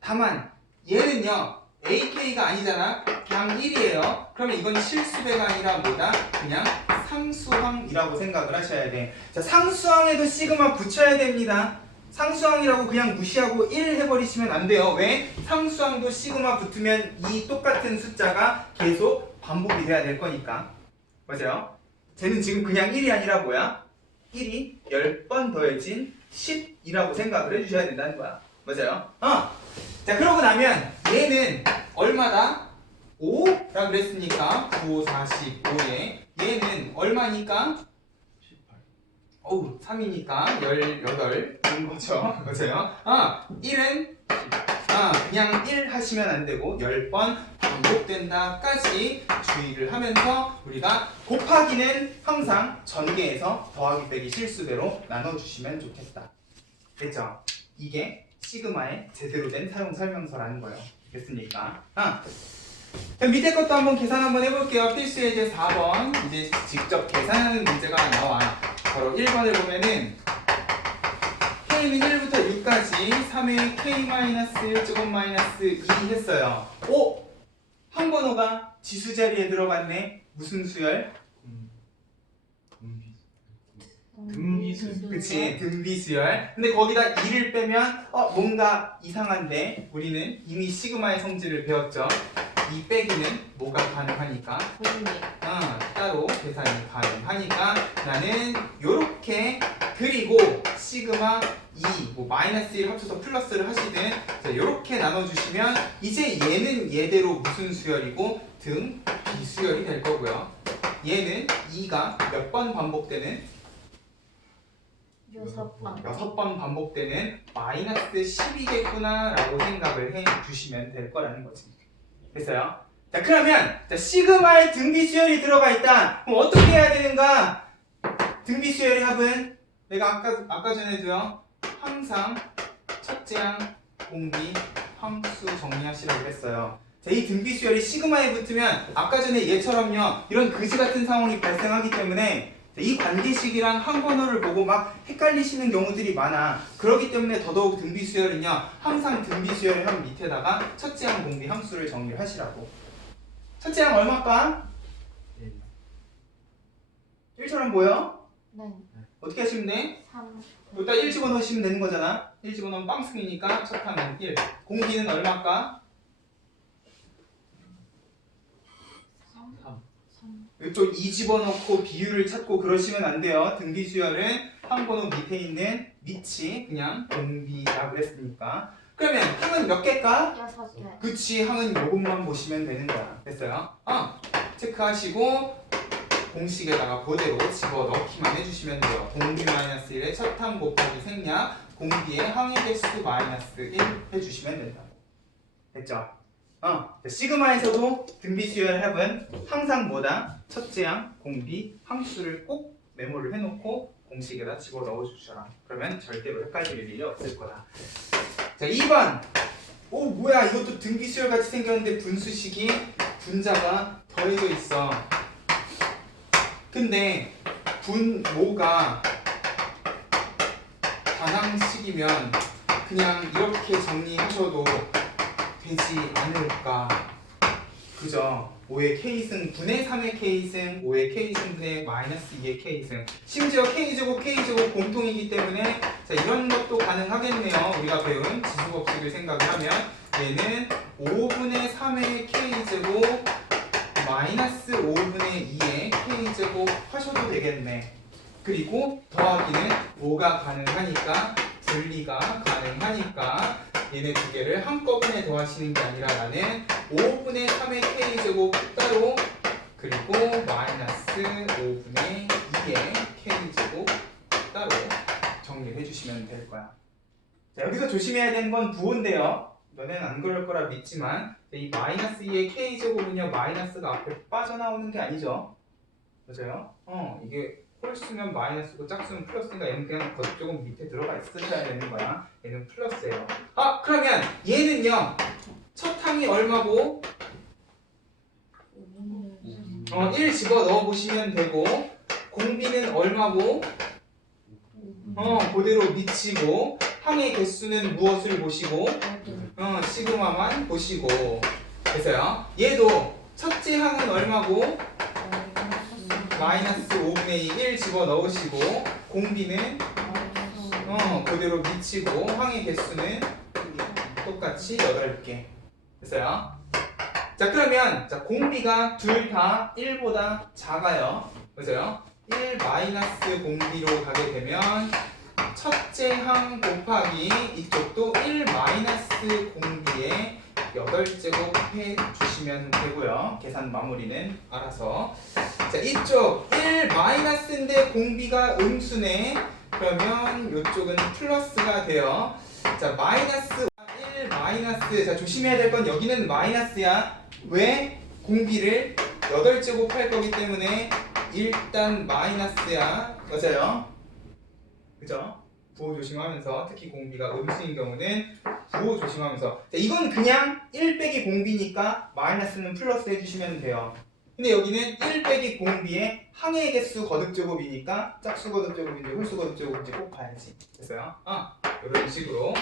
다만 얘는요 ak가 아니잖아. 그냥 1이에요. 그러면 이건 실수배가 아니라 뭐다? 그냥 상수항이라고 생각을 하셔야 돼. 자, 상수항에도 시그마 붙여야 됩니다. 상수항이라고 그냥 무시하고 1 해버리시면 안 돼요. 왜? 상수항도 시그마 붙으면 이 똑같은 숫자가 계속 반복이 돼야 될 거니까. 맞아요? 쟤는 지금 그냥 1이 아니라 뭐야? 1이 10번 더해진 10이라고 생각을 해주셔야 된다는 거야. 맞아요? 자, 그러고 나면 얘는 얼마다? 5라 그랬으니까 9, 5, 45에 얘는 얼마니까? 18. 어우 3이니까 18인 거죠. 맞아요? 1은 그냥 1 하시면 안 되고 10번 반복된다까지 주의를 하면서 우리가 곱하기는 항상 전개해서 더하기 빼기 실수대로 나눠주시면 좋겠다. 됐죠? 이게 시그마의 제대로 된 사용 설명서라는 거예요. 됐습니까? 그럼 밑에 것도 한번 계산 한번 해볼게요. 필수 예제 4번 이제 직접 계산하는 문제가 나와. 바로 1번을 보면은 K는 1부터 6까지 3의 K-1 조금 마이너스 2 했어요. 오! 한 번호가 지수 자리에 들어갔네. 무슨 수열? 등비수. 그치, 등비수열. 근데 거기다 2를 빼면 뭔가 이상한데 우리는 이미 시그마의 성질을 배웠죠. 이 빼기는 뭐가 가능하니까 따로 계산이 가능하니까 나는 요렇게 그리고 시그마 2, 뭐 마이너스 1 합쳐서 플러스를 하시든 자, 요렇게 나눠주시면 이제 얘는 얘대로 무슨 수열이고 등 비수열이 될 거고요. 얘는 2가 몇 번 반복되는? 6번 반복되는 마이너스 10이겠구나 라고 생각을 해주시면 될 거라는 거지. 됐어요? 자 그러면 자, 시그마의 등비수열이 들어가 있다. 그럼 어떻게 해야 되는가? 등비수열의 합은 내가 아까 전에도요 항상 첫째 항, 공비, 항수 정리하시라고 그랬어요. 자, 이 등비수열이 시그마에 붙으면 아까 전에 얘처럼요 이런 그지 같은 상황이 발생하기 때문에 이 관계식이랑 항번호를 보고 막 헷갈리시는 경우들이 많아. 그렇기 때문에 더더욱 등비수열은요 항상 등비수열의 한 밑에다가 첫째 항 공비 함수를 정리를 하시라고. 첫째 항 얼마일까? 1처럼 보여? 네. 어떻게 하시면 돼? 3. 여기다 1 집어넣으시면 되는 거잖아. 1 집어넣으면 빵승이니까 첫 항은 1. 공비는 얼마일까? 3. 이쪽 2 집어넣고 비율을 찾고 그러시면 안 돼요. 등비수열은 항번호 밑에 있는 밑이 그냥 공비라고 했으니까. 그러면 항은 몇 개일까? 6개. 그치, 항은 요것만 보시면 되는 거야. 됐어요? 체크하시고 공식에다가 그대로 집어넣기만 해주시면 돼요. 공비 마이너스 1의 첫 항 곱하기 생략 공비의 항의 개수 마이너스 1 해주시면 된다고. 됐죠? 시그마에서도 등비수열 합은 항상 뭐다? 첫째 항, 공비, 항수를 꼭 메모를 해놓고 공식에다 집어넣어 주셔라. 그러면 절대로 헷갈릴 일이 없을 거다. 자, 2번. 오, 뭐야, 이것도 등비수열 같이 생겼는데 분수식이 분자가 더해져 있어. 근데 분모가 단항식이면 그냥 이렇게 정리하셔도 되지 않을까 그죠? 5의 K승 분의 3의 K승 5의 K승 분의 마이너스 2의 K승 심지어 K제곱 K제곱 공통이기 때문에 자 이런 것도 가능하겠네요. 우리가 배운 지수법칙을 생각을 하면 얘는 5분의 3의 K제곱 마이너스 5분의 2의 K제곱 하셔도 되겠네. 그리고 더하기는 5가 가능하니까 분리가 가능하니까 얘네 두 개를 한꺼번에 더하시는 게 아니라 나는 5분의 3의 K제곱 따로 그리고 마이너스 5분의 2의 K제곱 따로 정리를 해주시면 될 거야. 자, 여기서 조심해야 되는 건 부호인데요. 너네는 안 그럴 거라 믿지만 이 마이너스 2의 K제곱은요 마이너스가 앞에 빠져나오는 게 아니죠. 맞아요? 이게 홀수면 마이너스고 짝수면 플러스니까 얘는 그냥 겉쪽은 밑에 들어가 있어야 되는 거야. 얘는 플러스예요. 아 그러면 얘는요 첫 항이 얼마고 1 집어 넣어 보시면 되고 공비는 얼마고 그대로 미치고 항의 개수는 무엇을 보시고 시그마만 보시고 그래서요 얘도 첫째 항은 얼마고 마이너스 5분의 2 1 집어 넣으시고 공비는 그대로 미치고 항의 개수는 똑같이 8개 됐어요? 자 그러면 자 공비가 둘 다 1보다 작아요 그죠? 1 마이너스 공비로 가게 되면 첫째 항 곱하기 이쪽도 1 마이너스 공비에 8제곱 해주시면 되고요. 계산 마무리는 알아서. 자, 이쪽 1 마이너스인데 공비가 음수네. 그러면 이쪽은 플러스가 돼요. 자, 마이너스 1 마이너스. 자, 조심해야 될 건 여기는 마이너스야. 왜? 공비를 8제곱 할 거기 때문에 일단 마이너스야. 맞아요? 그죠? 부호 조심하면서 특히 공비가 음수인 경우는 부호 조심하면서 자, 이건 그냥 1 빼기 공비니까 마이너스는 플러스 해주시면 돼요. 근데 여기는 1 빼기 공비에 항의 개수 거듭제곱이니까 짝수 거듭제곱인지 홀수 거듭제곱인지 꼭 봐야지. 됐어요? 이런 식으로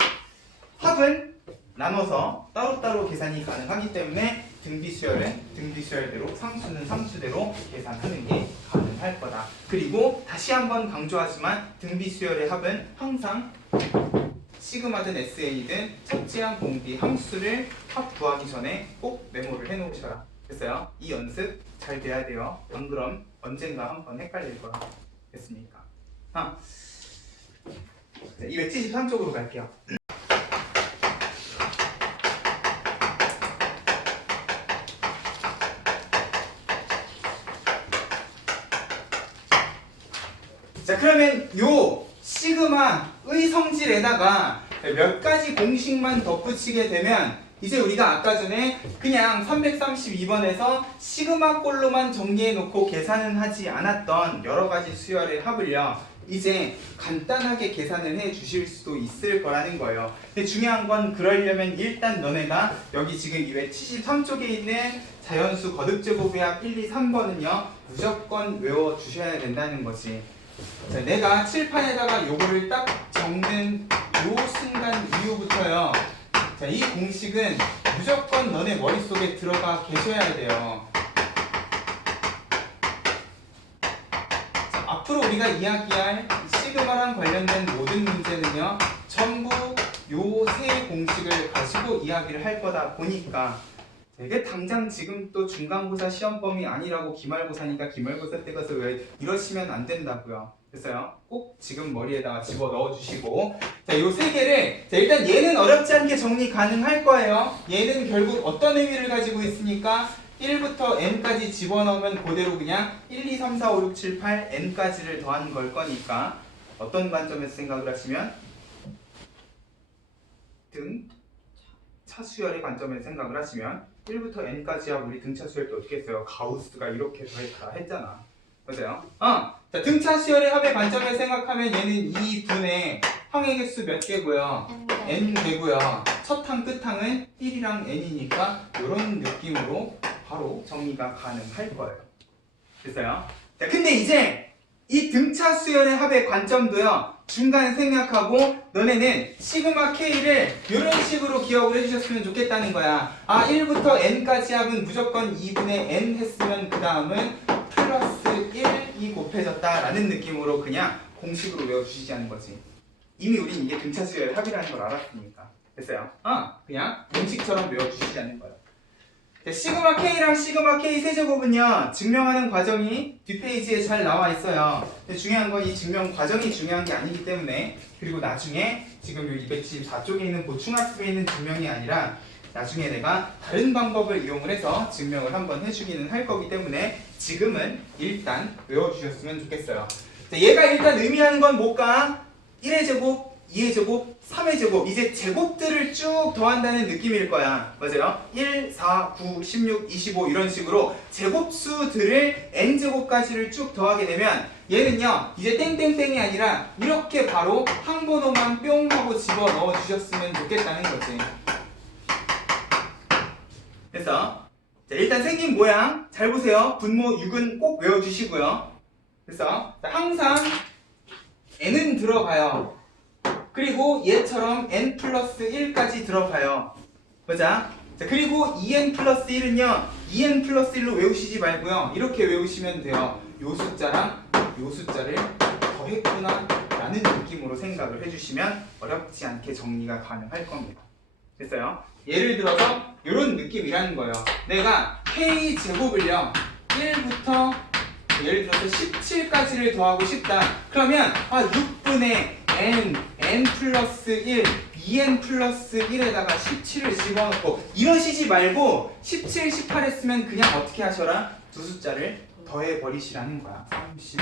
합은 나눠서 따로따로 계산이 가능하기 때문에 등비수열은 등비수열대로 상수는 상수대로 계산하는 게 가능할 거다. 그리고 다시 한번 강조하지만 등비수열의 합은 항상 시그마든 SN이든 첫째 항 공비 함수를 합 구하기 전에 꼭 메모를 해놓으셔라. 됐어요? 이 연습 잘 돼야 돼요. 안 그럼 언젠가 한번 헷갈릴 거야. 됐습니까? 273쪽으로 갈게요. 자 그러면 요 시그마의 성질에다가 몇 가지 공식만 덧붙이게 되면 이제 우리가 아까 전에 그냥 332번에서 시그마꼴로만 정리해 놓고 계산은 하지 않았던 여러 가지 수열의 합을요 이제 간단하게 계산을 해 주실 수도 있을 거라는 거예요. 근데 중요한 건 그러려면 일단 너네가 여기 지금 273쪽에 있는 자연수 거듭제곱의 합 1, 2, 3번은요 무조건 외워 주셔야 된다는 거지. 자, 내가 칠판에다가 요거를 딱 적는 요 순간 이후부터요. 자, 이 공식은 무조건 너네 머릿속에 들어가 계셔야 돼요. 자, 앞으로 우리가 이야기할 시그마랑 관련된 모든 문제는요. 전부 요 세 공식을 가지고 이야기를 할 거다 보니까 이게 당장 지금 또 중간고사 시험범위 아니라고 기말고사니까 기말고사 때 가서 왜 이러시면 안 된다고요. 됐어요? 꼭 지금 머리에다가 집어 넣어주시고 자, 요 세 개를 자, 일단 얘는 어렵지 않게 정리 가능할 거예요. 얘는 결국 어떤 의미를 가지고 있으니까 1부터 n까지 집어넣으면 그대로 그냥 1, 2, 3, 4, 5, 6, 7, 8, n까지를 더한 걸 거니까 어떤 관점에서 생각을 하시면 등 차수열의 관점에서 생각을 하시면 1부터 n까지 하고 우리 등차 수열 때 어떻게 했어요? 가우스가 이렇게 더했다 했잖아. 맞아요? 자, 등차 수열의 합의 관점에서 생각하면 얘는 2분의 항의 개수 몇 개고요? n 개고요. 첫 항 끝항은 1이랑 n이니까 이런 느낌으로 바로 정리가 가능할 거예요. 됐어요? 자, 근데 이제 이 등차 수열의 합의 관점도요. 중간 생략하고 너네는 시그마 K를 이런 식으로 기억을 해주셨으면 좋겠다는 거야. 아 1부터 n까지 합은 무조건 2분의 n 했으면 그 다음은 플러스 1이 곱해졌다 라는 느낌으로 그냥 공식으로 외워주시지 않는 거지. 이미 우린 이게 등차 수열의 합이라는 걸 알았으니까. 됐어요? 그냥 공식처럼 외워주시지 않는 거예요. 시그마 K랑 시그마 K 세제곱은요 증명하는 과정이 뒷페이지에 잘 나와 있어요. 근데 중요한 건 이 증명 과정이 중요한 게 아니기 때문에, 그리고 나중에 지금 요 274쪽에 있는 보충학습에 있는 증명이 아니라 나중에 내가 다른 방법을 이용을 해서 증명을 한번 해주기는 할 거기 때문에 지금은 일단 외워주셨으면 좋겠어요. 얘가 일단 의미하는 건 뭘까? 1의 제곱, 2의 제곱, 3의 제곱, 이제 제곱들을 쭉 더한다는 느낌일 거야. 맞아요? 1, 4, 9, 16, 25 이런 식으로 제곱수들을 n제곱까지를 쭉 더하게 되면 얘는요 이제 땡땡땡이 아니라 이렇게 바로 한 번호만 뿅 하고 집어넣어 주셨으면 좋겠다는 거지. 그래서 자, 일단 생긴 모양 잘 보세요. 분모 6은 꼭 외워주시고요. 그래서 항상 n은 들어가요. 그리고 얘처럼 n 플러스 1까지 들어가요. 보자. 자, 그리고 2n 플러스 1은요 2n 플러스 1로 외우시지 말고요 이렇게 외우시면 돼요. 요 숫자랑 요 숫자를 더했구나 라는 느낌으로 생각을 해주시면 어렵지 않게 정리가 가능할 겁니다. 됐어요? 예를 들어서 이런 느낌이라는 거예요. 내가 k제곱을요 1부터 예를 들어서 17까지를 더하고 싶다. 그러면 6분의 n 플러스 1, 2n 플러스 1에다가 17을 집어넣고 이러시지 말고 17, 18 했으면 그냥 어떻게 하셔라? 두 숫자를 더해버리시라는 거야. 30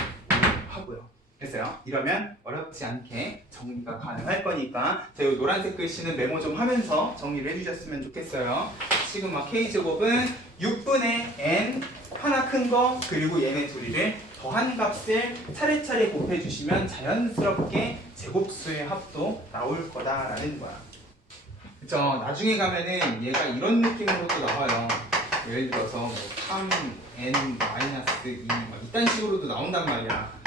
하고요. 됐어요? 이러면 어렵지 않게 정리가 가능할 거니까 자, 이 노란색 글씨는 메모 좀 하면서 정리를 해주셨으면 좋겠어요. 시그마 K제곱은 6분의 n 하나 큰 거 그리고 얘네 둘이를 더한 값을 차례차례 곱해주시면 자연스럽게 제곱수의 합도 나올 거다라는 거야. 그쵸? 나중에 가면은 얘가 이런 느낌으로 또 나와요. 예를 들어서 뭐 3n-2 이딴 식으로도 나온단 말이야.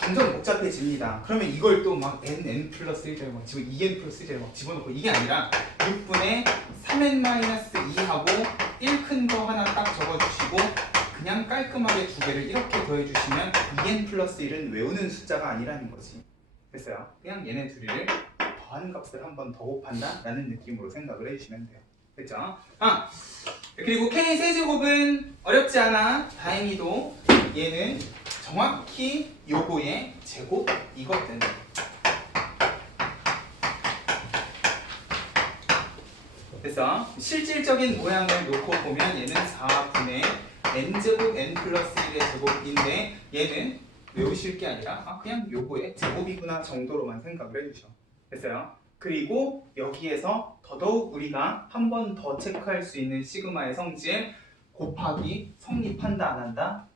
점점 복잡해집니다. 그러면 이걸 또 막 n 플러스 1을 막 집어 2n 플러스 1을 막 집어넣고 이게 아니라 6분의 3n-2하고 1 큰 거 하나 딱 적어주시고 그냥 깔끔하게 두 개를 이렇게 더해주시면 2n 플러스 1은 외우는 숫자가 아니라는 거지. 됐어요? 그냥 얘네 둘이를 더한 값을 한 번 더 곱한다? 라는 느낌으로 생각을 해주시면 돼요. 됐죠? 그리고 k 세제곱은 어렵지 않아. 다행히도 얘는 정확히 요거의 제곱이거든. 그래서 실질적인 모양을 놓고 보면 얘는 4분의 n제곱 n 플러스 1의 제곱인데 얘는 외우실 게 아니라 그냥 요거의 제곱이구나 정도로만 생각을 해주셔. 됐어요? 그리고 여기에서 더더욱 우리가 한 번 더 체크할 수 있는 시그마의 성질 곱하기 성립한다 안 한다?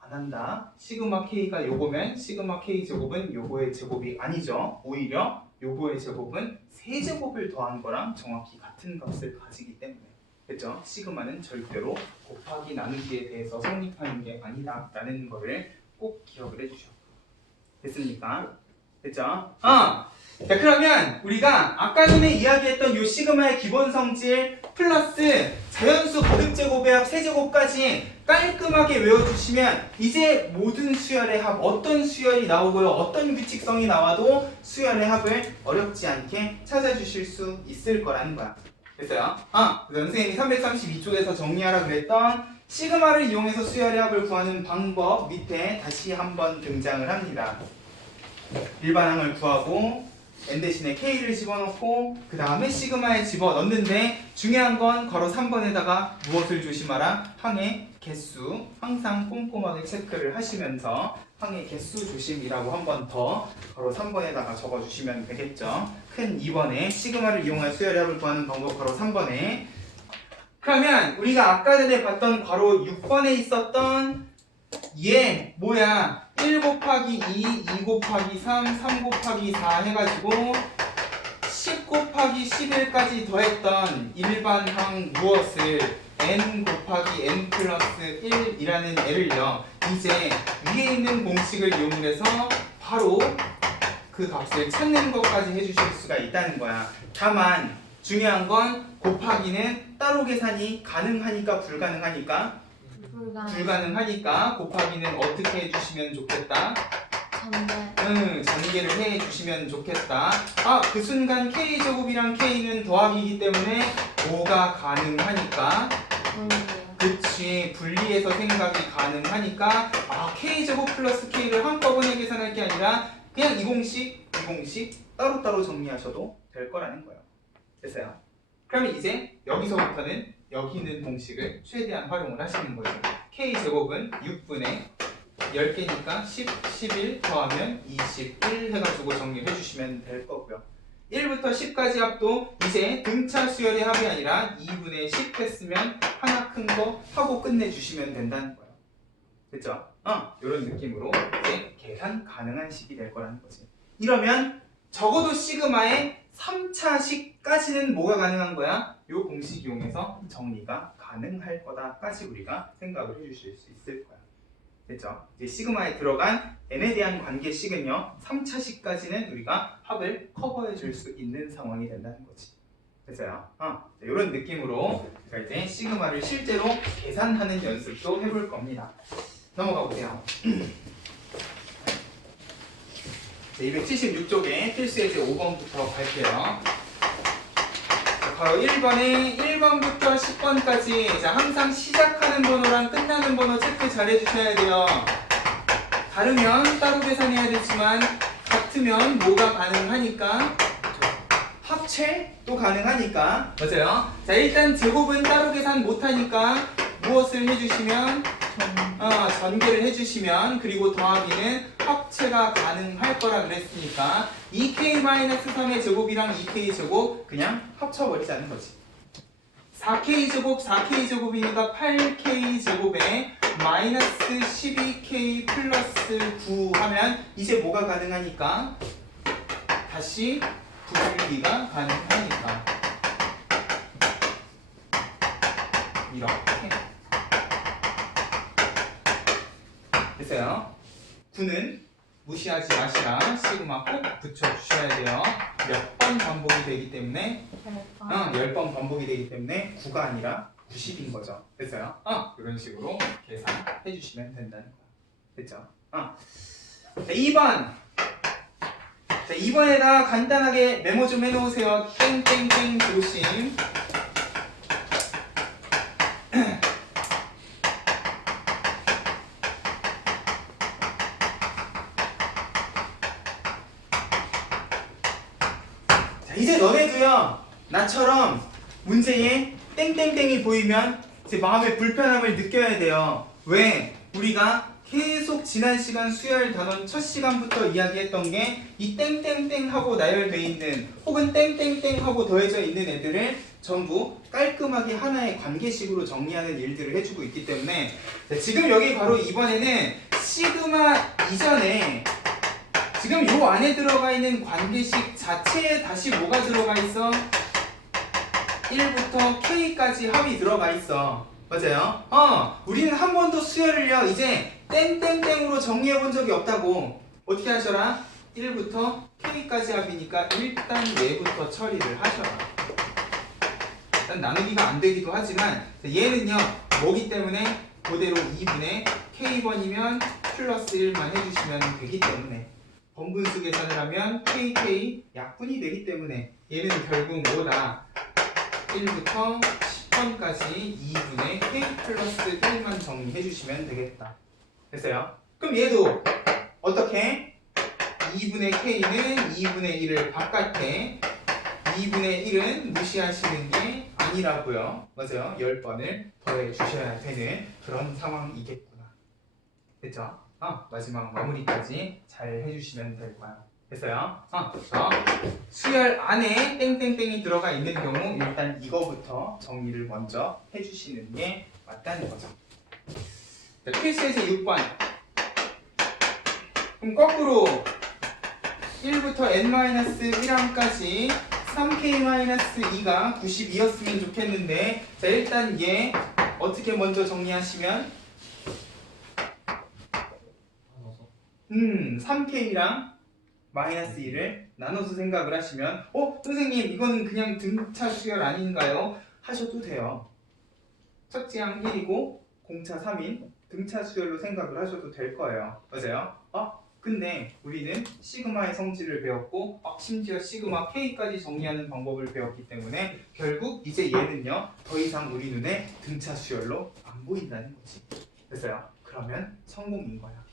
안 한다. 시그마 K가 요거면 시그마 K 제곱은 요거의 제곱이 아니죠. 오히려 요거의 제곱은 세제곱을 더한 거랑 정확히 같은 값을 가지기 때문에. 됐죠? 시그마는 절대로 곱하기 나누기에 대해서 성립하는 게 아니다 라는 거를 꼭 기억을 해주셔. 됐습니까? 됐죠? 자 그러면 우리가 아까 전에 이야기했던 요 시그마의 기본 성질 플러스 자연수 거듭제곱의 합 세제곱까지 깔끔하게 외워주시면 이제 모든 수열의 합 어떤 수열이 나오고요 어떤 규칙성이 나와도 수열의 합을 어렵지 않게 찾아주실 수 있을 거라는 거야. 됐어요? 선생님이 332쪽에서 정리하라 그랬던 시그마를 이용해서 수열의 합을 구하는 방법 밑에 다시 한번 등장을 합니다. 일반항을 구하고 n 대신에 k를 집어넣고 그 다음에 시그마에 집어넣는데 중요한 건 괄호 3번에다가 무엇을 조심하라? 항의 개수 항상 꼼꼼하게 체크를 하시면서 항의 개수 조심이라고 한 번 더 괄호 3번에다가 적어주시면 되겠죠. 큰 2번에 시그마를 이용한 수열의 합을 구하는 방법 괄호 3번에 그러면 우리가 아까 전에 봤던 괄호 6번에 있었던 얘 뭐야 1 곱하기 2, 2 곱하기 3, 3 곱하기 4 해가지고 10 곱하기 11까지 더했던 일반항 무엇을 n 곱하기 n 플러스 1이라는 애를요 이제 위에 있는 공식을 이용해서 바로 그 값을 찾는 것까지 해주실 수가 있다는 거야. 다만 중요한 건 곱하기는 따로 계산이 가능하니까 불가능하니까? 불가능하니까 곱하기는 어떻게 해주시면 좋겠다? 전개를 해주시면 좋겠다. 그 순간 K제곱이랑 K는 더하기이기 때문에 5가 가능하니까 그치, 분리해서 생각이 가능하니까 K제곱 플러스 K를 한꺼번에 계산할 게 아니라 그냥 이 공식 따로따로 정리하셔도 될 거라는 거예요. 됐어요? 그러면 이제 여기서부터는 여기 있는 공식을 최대한 활용을 하시는 거죠. K제곱은 6분의 10개니까 10, 11 더하면 21 해가지고 정리를 해주시면 될 거고요. 1부터 10까지 합도 이제 등차 수열의 합이 아니라 2분의 10 했으면 하나 큰 거 하고 끝내주시면 된다는 거예요. 됐죠? 이런 느낌으로 이제 계산 가능한 식이 될 거라는 거지. 이러면 적어도 시그마의 3차식까지는 뭐가 가능한 거야? 이 공식 이용해서 정리가 가능할 거다까지 우리가 생각을 해주실 수 있을 거야. 됐죠? 이제 시그마에 들어간 n에 대한 관계식은요 3차식까지는 우리가 합을 커버해 줄 수 있는 상황이 된다는 거지. 됐어요? 이런 느낌으로 제가 이제 시그마를 실제로 계산하는 연습도 해볼 겁니다. 넘어가 보세요. 276쪽에 필수 예제 5번부터 갈게요. 바로 1번부터 10번까지 항상 시작하는 번호랑 끝나는 번호 체크 잘 해주셔야 돼요. 다르면 따로 계산해야 되지만 같으면 뭐가 가능하니까 합체도 가능하니까 맞아요. 자, 일단 제곱은 따로 계산 못하니까 무엇을 해주시면 전개를 해주시면 그리고 더하기는 합체가 가능할 거라 그랬으니까 2k-3의 제곱이랑 2k 제곱 그냥 합쳐버리자는 거지. 4k 제곱이니까 8k 제곱에 마이너스 12k 플러스 9 하면 이제 뭐가 가능하니까 다시 분리가 가능하니까 이렇게 됐어요. 9는 무시하지 마시라. 시그마 꼭 붙여주셔야 돼요. 몇 번 반복이 되기 때문에 10번 반복이 되기 때문에 9가 아니라 90인 거죠. 됐어요? 이런 식으로 계산해 주시면 된다는 거야. 됐죠? 자, 2번. 자, 2번에다 간단하게 메모 좀 해놓으세요. 땡땡땡 조심. 이제 너네도요 나처럼 문제에 땡땡땡이 보이면 이제 마음의 불편함을 느껴야 돼요. 왜? 우리가 계속 지난 시간 수열 단원 첫 시간부터 이야기했던 게 이 땡땡땡하고 나열돼 있는 혹은 땡땡땡하고 더해져 있는 애들을 전부 깔끔하게 하나의 관계식으로 정리하는 일들을 해주고 있기 때문에 지금 여기 바로 이번에는 시그마 이전에 지금 요 안에 들어가 있는 관계식 자체에 다시 뭐가 들어가 있어? 1부터 K까지 합이 들어가 있어. 맞아요? 우리는 한 번도 수열을요 이제 땡땡땡으로 정리해 본 적이 없다고. 어떻게 하셔라? 1부터 K까지 합이니까 일단 얘부터 처리를 하셔라. 일단 나누기가 안 되기도 하지만 얘는요 뭐기 때문에 그대로 2분의 K번이면 플러스 1만 해주시면 되기 때문에 번분수 계산을 하면 KK 약분이 되기 때문에 얘는 결국 뭐다? 1부터 10번까지 2분의 K 플러스 1만 정리해 주시면 되겠다. 됐어요? 그럼 얘도 어떻게? 2분의 K는 2분의 1을 바깥에 2분의 1은 무시하시는 게 아니라고요. 맞아요? 10번을 더해 주셔야 되는 그런 상황이겠구나. 됐죠? 마지막 마무리까지 잘 해주시면 될 거야. 됐어요? 수열 안에 땡땡땡이 들어가 있는 경우 일단 이거부터 정리를 먼저 해주시는 게 맞다는 거죠. 필수에서 6번. 그럼 거꾸로 1부터 n-1항까지 3k-2가 92였으면 좋겠는데 자 일단 얘 어떻게 먼저 정리하시면 3K랑 마이너스 1을 나눠서 생각을 하시면 선생님 이거는 그냥 등차 수열 아닌가요? 하셔도 돼요. 첫째항 1이고 공차 3인 등차 수열로 생각을 하셔도 될 거예요. 맞아요? 근데 우리는 시그마의 성질을 배웠고 심지어 시그마 K까지 정리하는 방법을 배웠기 때문에 결국 이제 얘는요 더 이상 우리 눈에 등차 수열로 안 보인다는 거지. 됐어요? 그러면 성공인 거야.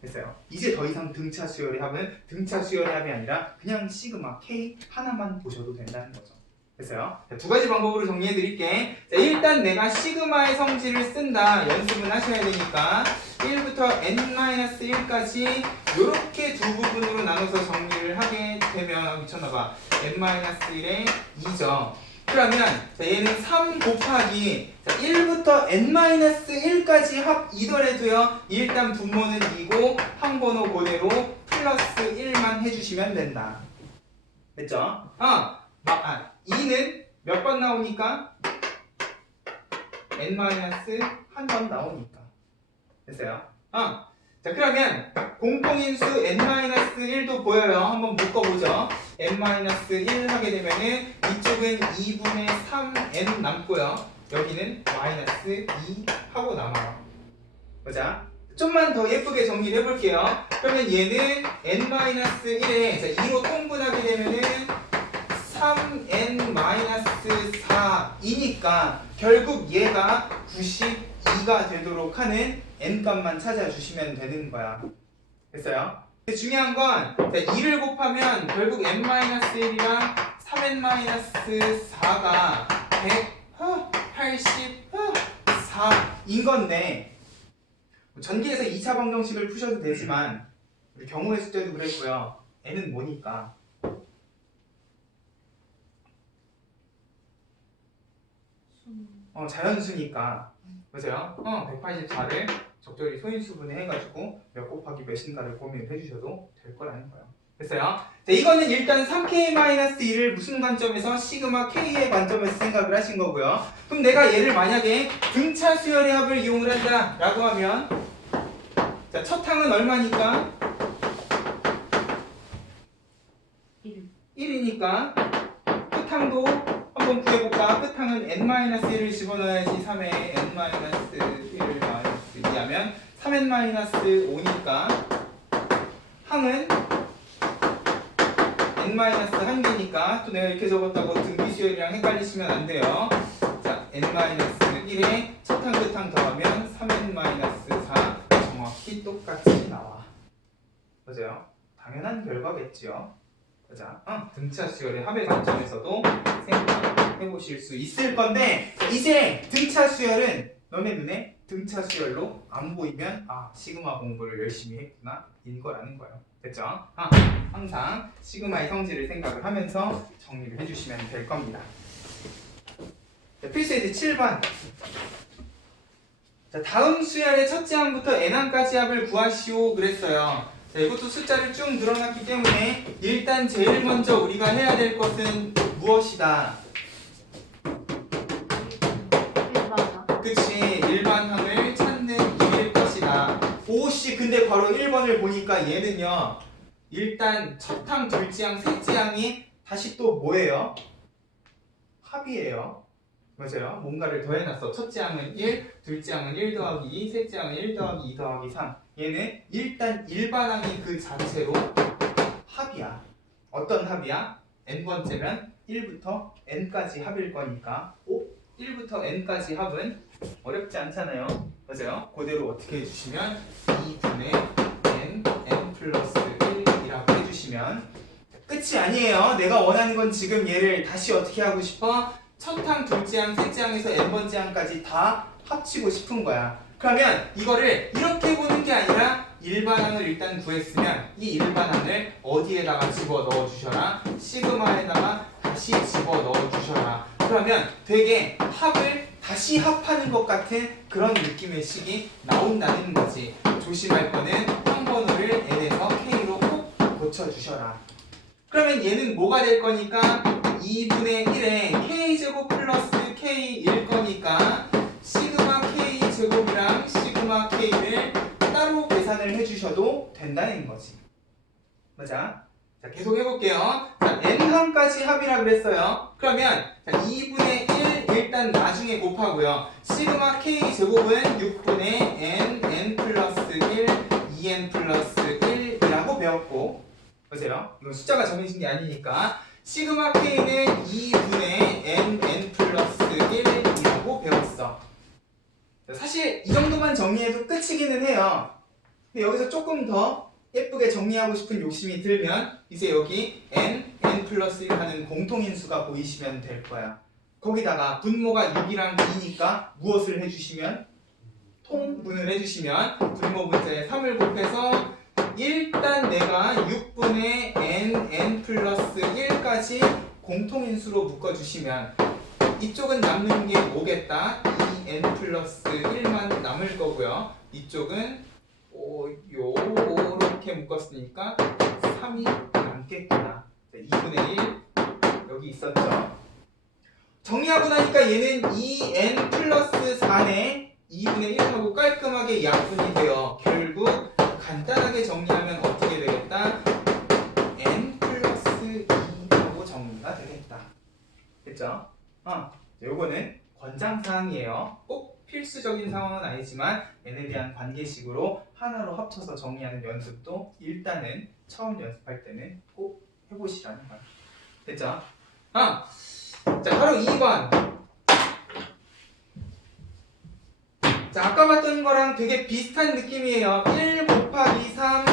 됐어요? 이제 더 이상 등차 수열의 합은 등차 수열의 합이 아니라 그냥 시그마 K 하나만 보셔도 된다는 거죠. 됐어요? 자, 두 가지 방법으로 정리해 드릴게. 자, 일단 내가 시그마의 성질을 쓴다. 연습은 하셔야 되니까 1부터 n-1까지 이렇게 두 부분으로 나눠서 정리를 하게 되면 미쳤나봐. n-1에 2죠. 그러면 자, 얘는 3 곱하기 1부터 n-1까지 합이더라도요 일단 분모는 2고 항번호 그대로 플러스 1만 해주시면 된다. 됐죠? 2는 몇 번 나오니까? n-한 번 나오니까. 됐어요? 자 그러면 공통인수 n-1도 보여요. 한번 묶어보죠. n-1 하게 되면은 이쪽은 2분의 3n 남고요. 여기는 마이너스 2 하고 남아요. 보자. 좀만 더 예쁘게 정리를 해볼게요. 그러면 얘는 n-1에 2로 통분하게 되면은 3n-4이니까 결국 얘가 92가 되도록 하는 n값만 찾아주시면 되는 거야. 됐어요? 중요한 건 2를 곱하면 결국 n-1이랑 3n-4가 184인 건데 전기에서 2차 방정식을 푸셔도 되지만 우리 경우의 숙제도 그랬고요. n은 뭐니까? 자연수니까. 맞아요? 184를 적절히 소인수분해 해가지고 몇 곱하기 몇인가를 고민을 해주셔도 될 거라는 거예요. 됐어요? 자, 이거는 일단 3K-1을 무슨 관점에서? 시그마 K의 관점에서 생각을 하신 거고요. 그럼 내가 얘를 만약에 등차 수열의 합을 이용을 한다 라고 하면 자, 첫 항은 얼마니까? 1이니까 끝항도 한번 구해볼까? 끝항은 n-1을 집어넣어야지 3에 n-1을 마이너스 2하면 3n-5니까 항은 n-1개니까 또 내가 이렇게 적었다고 등비수열이랑 헷갈리시면 안 돼요. 자, n-1에 첫항 끝항 더하면 3n-4 정확히 똑같이 나와. 맞아요? 당연한 결과겠지요. 자, 등차 수열의 합의 관점에서도 생각해 보실 수 있을 건데 이제 등차 수열은 너네 눈에 등차 수열로 안 보이면 시그마 공부를 열심히 했구나 인 거라는 거예요. 됐죠? 항상 시그마의 성질을 생각을 하면서 정리를 해주시면 될 겁니다. 자, 필수예제 7번. 자, 다음 수열의 첫째 항부터 n항까지 합을 구하시오 그랬어요. 자, 이것도 숫자를 쭉 늘어났기 때문에 일단 제일 먼저 우리가 해야 될 것은 무엇이다? 그치, 일반항을 찾는 일일 것이다. 오씨, 근데 바로 1번을 보니까 얘는요 일단 첫항, 둘째항, 셋째항이 다시 또 뭐예요? 합이에요. 맞아요. 뭔가를 더해놨어. 첫째항은 1, 둘째항은 1 더하기 2, 셋째항은 1 더하기 2 더하기 3. 얘는 일단 일반항이 그 자체로 합이야. 어떤 합이야? n번째면 1부터 n까지 합일 거니까 1부터 n까지 합은 어렵지 않잖아요. 맞아요? 그대로 어떻게 해주시면 2분의 n 플러스 1이라고 해주시면 끝이 아니에요. 내가 원하는 건 지금 얘를 다시 어떻게 하고 싶어? 첫항, 둘째항, 셋째항에서 n번째 항까지 다 합치고 싶은 거야. 그러면 이거를 이렇게 보는 게 아니라 일반항을 일단 구했으면 이 일반항을 어디에다가 집어넣어 주셔라? 시그마에다가 다시 집어넣어 주셔라. 그러면 되게 합을 다시 합하는 것 같은 그런 느낌의 식이 나온다는 거지. 조심할 거는 항번호를 n에서 k로 꼭 고쳐주셔라. 그러면 얘는 뭐가 될 거니까 2분의 1에 k제곱 플러스 k일 거니까 시그마 k제곱이랑 시그마 k를 따로 계산 계산을 해주셔도 된다는 거지. 맞아? 자, 계속 해볼게요. 자, n항까지 합이라 그랬어요. 그러면 자, 2분의 1 일단 나중에 곱하고요. 시그마 k 제곱은 6분의 n 플러스 1, 2n 플러스 1이라고 배웠고, 보세요. 이건 숫자가 정해진 게 아니니까 시그마 k는 2분의 n 플러스 1이라고 배웠어. 사실 이 정도만 정리해도 끝이기는 해요. 근데 여기서 조금 더 예쁘게 정리하고 싶은 욕심이 들면 이제 여기 n 플러스 1 하는 공통인수가 보이시면 될 거야. 거기다가 분모가 6이랑 2니까 무엇을 해주시면? 통분을 해주시면 분모 문자에 3을 곱해서 일단 내가 6분의 n 플러스 1까지 공통인수로 묶어주시면 이쪽은 남는 게 뭐겠다? 2n 플러스 1만 남을 거고요. 이쪽은 요렇게 묶었으니까 3이 남겠구나. 2분의 1 여기 있었죠. 정리하고 나니까 얘는 2n 플러스 4네. 2분의 1하고 깔끔하게 약분이 돼요. 결국 간단하게 정리하면 어떻게 되겠다? n 플러스 2하고 정리가 되겠다. 됐죠? 요거는 권장사항이에요. 꼭 필수적인 상황은 아니지만 n에 대한 관계식으로 하나로 합쳐서 정리하는 연습도 일단은 처음 연습할 때는 꼭 해보시라는 거야. 됐죠? 자, 바로 2번. 자, 아까 봤던 거랑 되게 비슷한 느낌이에요. 1 곱하기 3,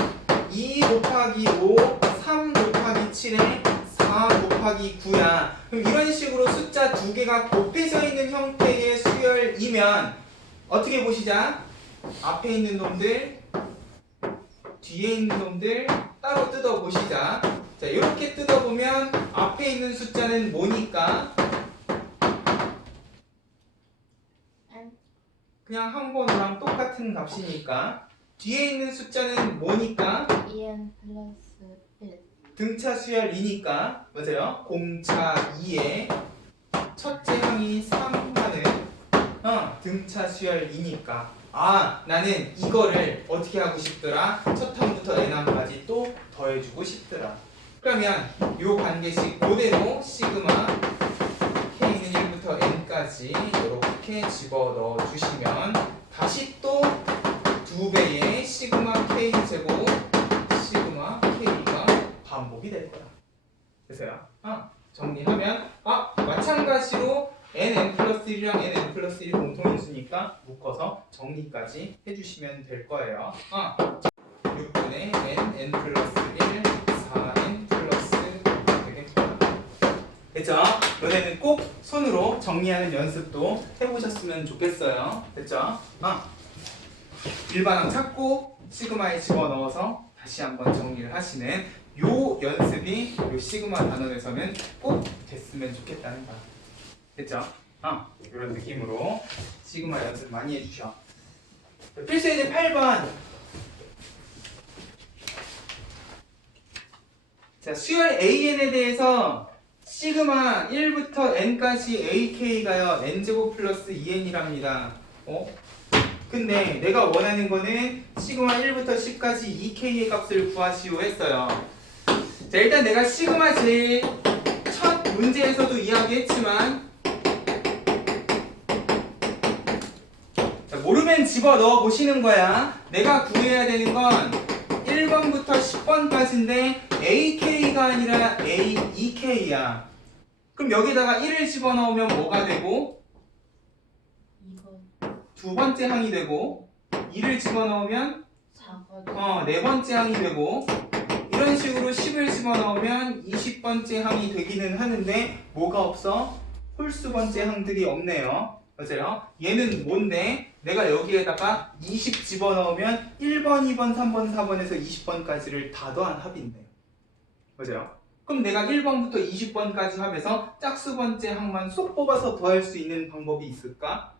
2 곱하기 5, 3 곱하기 7에 4 곱하기 9야. 그럼 이런 식으로 숫자 두 개가 곱해져 있는 형태의 수열이면 어떻게 보시자? 앞에 있는 놈들, 뒤에 있는 놈들 따로 뜯어 보시자. 자, 이렇게 뜯어보면 앞에 있는 숫자는 뭐니까? 그냥 한 번호랑 똑같은 값이니까. 뒤에 있는 숫자는 뭐니까? 2n 플러스 1. 등차 수열이니까. 맞아요? 공차 2에 첫째 항이 3하는 등차 수열이니까. 나는 이거를 어떻게 하고 싶더라? 첫 항부터 n항까지 또 더해주고 싶더라. 그러면 요 관계식 그대로 시그마 k는 1부터 n까지 이렇게 집어넣어 주시면 다시 또 2배의 시그마 k 제곱 시그마 k가 반복이 될 거야. 됐어요? 정리하면 마찬가지로 n 플러스 1이랑 n 플러스 1이 공통인수니까 묶어서 정리까지 해주시면 될 거예요. 6분의 n 플러스 1, 4n 플러스 되겠구나. 됐죠? 너네는 꼭 손으로 정리하는 연습도 해보셨으면 좋겠어요. 됐죠? 일반항 찾고 시그마에 집어넣어서 다시 한번 정리를 하시는 요 연습이 요 시그마 단원에서는 꼭 됐으면 좋겠다는 거야. 됐죠? 이런 느낌으로 시그마 연습 많이 해주셔. 필수 예제 8번. 자, 수열 AN에 대해서 시그마 1부터 n까지 AK가요 n제곱 플러스 2n이랍니다. 근데 내가 원하는 거는 시그마 1부터 10까지 2K의 값을 구하시오 했어요. 자, 일단 내가 시그마 제일 첫 문제에서도 이야기했지만 자, 모르면 집어넣어 보시는 거야. 내가 구해야 되는 건 1번부터 10번까지인데 AK가 아니라 AEK야. 그럼 여기다가 1을 집어넣으면 뭐가 되고? 2번. 두 번째 항이 되고 2를 집어넣으면 4번. 네 번째 항이 되고 이런 식으로 10을 집어넣으면 20번째 항이 되기는 하는데 뭐가 없어? 홀수 번째 항들이 없네요. 맞아요? 얘는 뭔데? 내가 여기에다가 20 집어넣으면 1번, 2번, 3번, 4번에서 20번까지를 다 더한 합인데. 맞아요? 그럼 내가 1번부터 20번까지 합해서 짝수 번째 항만 쏙 뽑아서 더할 수 있는 방법이 있을까?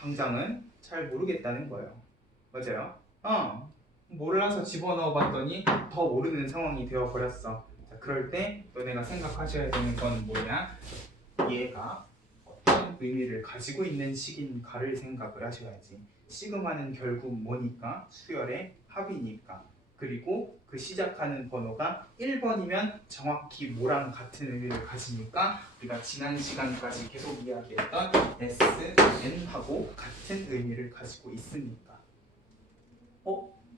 당장은 잘 모르겠다는 거예요. 맞아요? 몰라서 집어넣어 봤더니 더 모르는 상황이 되어버렸어. 자, 그럴 때 너네가 생각하셔야 되는 건 뭐냐? 얘가 어떤 의미를 가지고 있는 식인가를 생각을 하셔야지. 시그마는 결국 뭐니까? 수열의 합이니까. 그리고 그 시작하는 번호가 1번이면 정확히 뭐랑 같은 의미를 가지니까 우리가 지난 시간까지 계속 이야기했던 SN하고 같은 의미를 가지고 있으니까.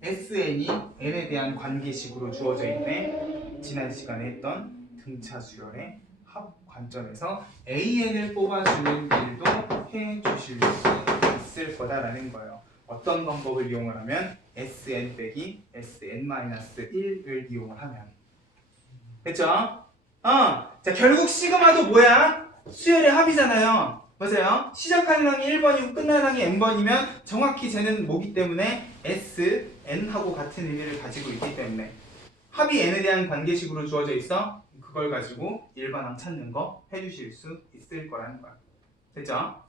SN이 N에 대한 관계식으로 주어져 있네. 지난 시간에 했던 등차 수열의 합 관점에서 AN을 뽑아주는 일도 해주실 수 있을 거다라는 거예요. 어떤 방법을 이용을 하면 SN 빼기 SN-1을 이용을 하면 됐죠? 자 결국 시그마도 뭐야? 수열의 합이잖아요. 맞아요? 시작하는 항이 1번이고 끝나는 항이 n번이면 정확히 쟤는 뭐기 때문에 SN하고 같은 의미를 가지고 있기 때문에 합이 n에 대한 관계식으로 주어져 있어? 그걸 가지고 일반항 찾는 거 해주실 수 있을 거라는 거야. 됐죠?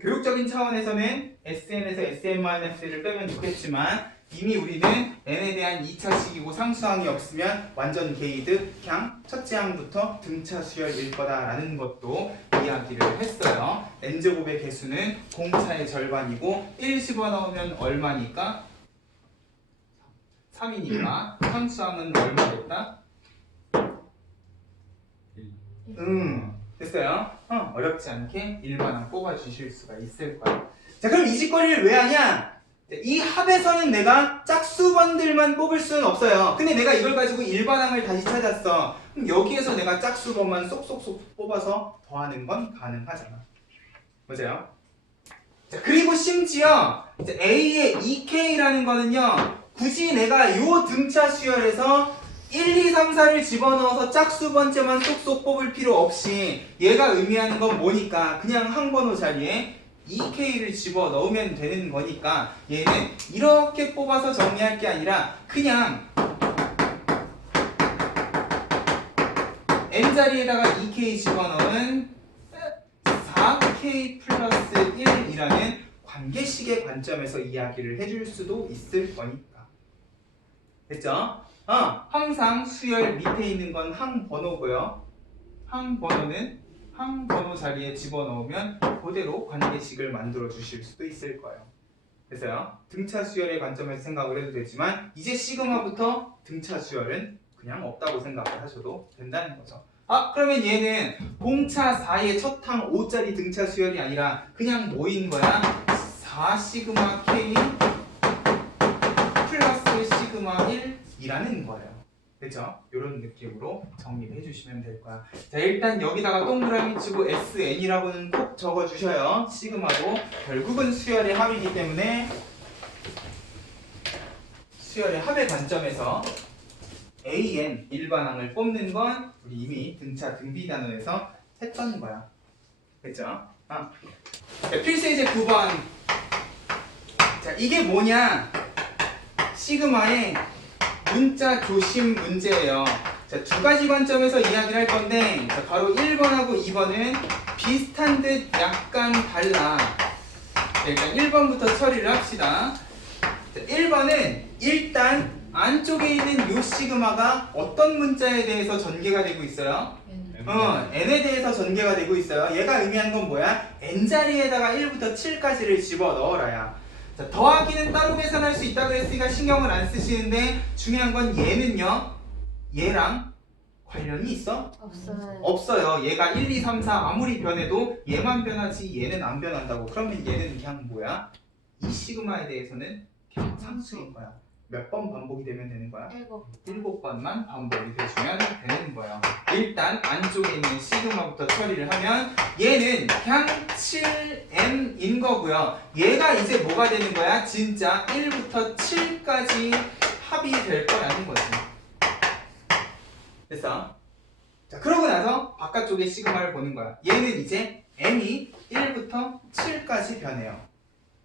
교육적인 차원에서는 SN에서 SN-1을 빼면 좋겠지만 이미 우리는 n에 대한 2차식이고 상수항이 없으면 완전 게이드 그냥 첫째 항부터 등차 수열일 거다라는 것도 이야기를 했어요. n제곱의 개수는 공차의 절반이고 1 집어넣으면 얼마니까? 3이니까 상수항은 얼마 됐다? 됐어요? 어렵지 않게 일반항 뽑아주실 수가 있을 거야. 자 그럼 이 짓거리를 왜 하냐? 이 합에서는 내가 짝수번들만 뽑을 수는 없어요. 근데 내가 이걸 가지고 일반항을 다시 찾았어. 그럼 여기에서 내가 짝수번만 쏙쏙쏙 뽑아서 더하는 건 가능하잖아. 맞아요? 자 그리고 심지어 A의 2K라는 거는요 굳이 내가 요 등차 수열에서 1, 2, 3, 4를 집어넣어서 짝수 번째만 쏙쏙 뽑을 필요 없이 얘가 의미하는 건 뭐니까 그냥 항번호 자리에 2K를 집어넣으면 되는 거니까 얘는 이렇게 뽑아서 정리할 게 아니라 그냥 N자리에다가 2K 집어넣은 4K 플러스 1이라는 관계식의 관점에서 이야기를 해줄 수도 있을 거니까. 됐죠? 항상 수열 밑에 있는 건 항번호고요. 항번호는 항번호 자리에 집어넣으면 그대로 관계식을 만들어 주실 수도 있을 거예요. 됐어요? 등차 수열의 관점에서 생각을 해도 되지만 이제 시그마부터 등차 수열은 그냥 없다고 생각을 하셔도 된다는 거죠. 그러면 얘는 공차 4의 첫 항 5짜리 등차 수열이 아니라 그냥 뭐인 거야? 4 시그마 K 플러스 시그마 1이라는 거예요. 그죠? 이런 느낌으로 정리를 해주시면 될 거야. 자 일단 여기다가 동그라미 치고 SN이라고는 꼭 적어주셔요. 시그마도 결국은 수열의 합이기 때문에 수열의 합의 관점에서 AN 일반항을 뽑는 건 우리 이미 등차 등비 단원에서 했던 거야. 그죠? 자, 필수예제 9번. 자 이게 뭐냐? 시그마의 문자 조심 문제예요. 자, 두 가지 관점에서 이야기를 할 건데 자, 바로 1번하고 2번은 비슷한 듯 약간 달라. 자, 일단 1번부터 처리를 합시다. 자, 1번은 일단 안쪽에 있는 요 시그마가 어떤 문자에 대해서 전개가 되고 있어요? n에 대해서 전개가 되고 있어요. 얘가 의미하는 건 뭐야? n자리에다가 1부터 7까지를 집어넣어라야. 자, 더하기는 따로 계산할 수 있다고 했으니까 신경을 안 쓰시는데 중요한 건 얘는요 얘랑 관련이 있어? 없어요. 없어요. 얘가 1, 2, 3, 4 아무리 변해도 얘만 변하지 얘는 안 변한다고. 그러면 얘는 그냥 뭐야? 이 시그마에 대해서는 그냥 상수인 거야. 몇 번 반복이 되면 되는 거야? 7번만 반복이 되시면 되는 거예요. 일단 안쪽에 있는 시그마부터 처리를 하면 얘는 그냥 7n인 거고요. 얘가 이제 뭐가 되는 거야? 진짜 1부터 7까지 합이 될 거라는 거지. 됐어? 자, 그러고 나서 바깥쪽에 시그마를 보는 거야. 얘는 이제 n이 1부터 7까지 변해요.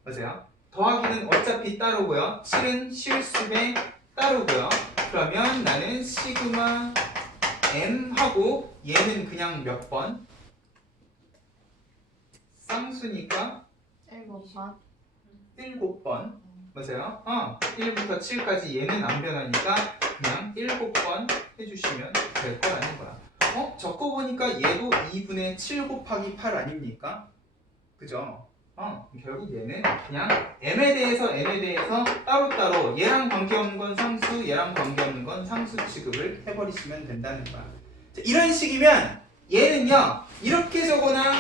맞아요? 더하기는 어차피 따로고요. 7은 실수배 따로고요. 그러면 나는 시그마 m 하고 얘는 그냥 몇 번? 쌍수니까 7번. 7번. 맞아요? 1부터 7까지 얘는 안 변하니까 그냥 7번 해주시면 될 거라는 거야. 적어보니까 얘도 2분의 7 곱하기 8 아닙니까? 그죠? 결국 얘는 그냥 m에 대해서 따로따로 얘랑 관계없는 건 상수, 얘랑 관계없는 건 상수 취급을 해버리시면 된다는 거야. 자, 이런 식이면 얘는요 이렇게 적거나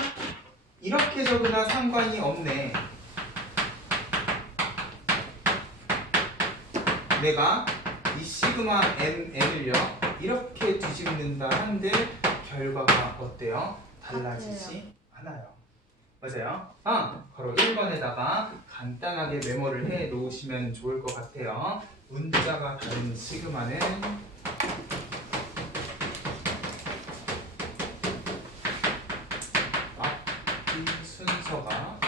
이렇게 적으나 상관이 없네. 내가 이 시그마 mn을요 이렇게 뒤집는다 한들 결과가 어때요? 달라지지 않아요. 맞아요? 바로 1번에다가 간단하게 메모를 해 놓으시면 좋을 것 같아요. 문자가 다른 시그마는 앞뒤 순서가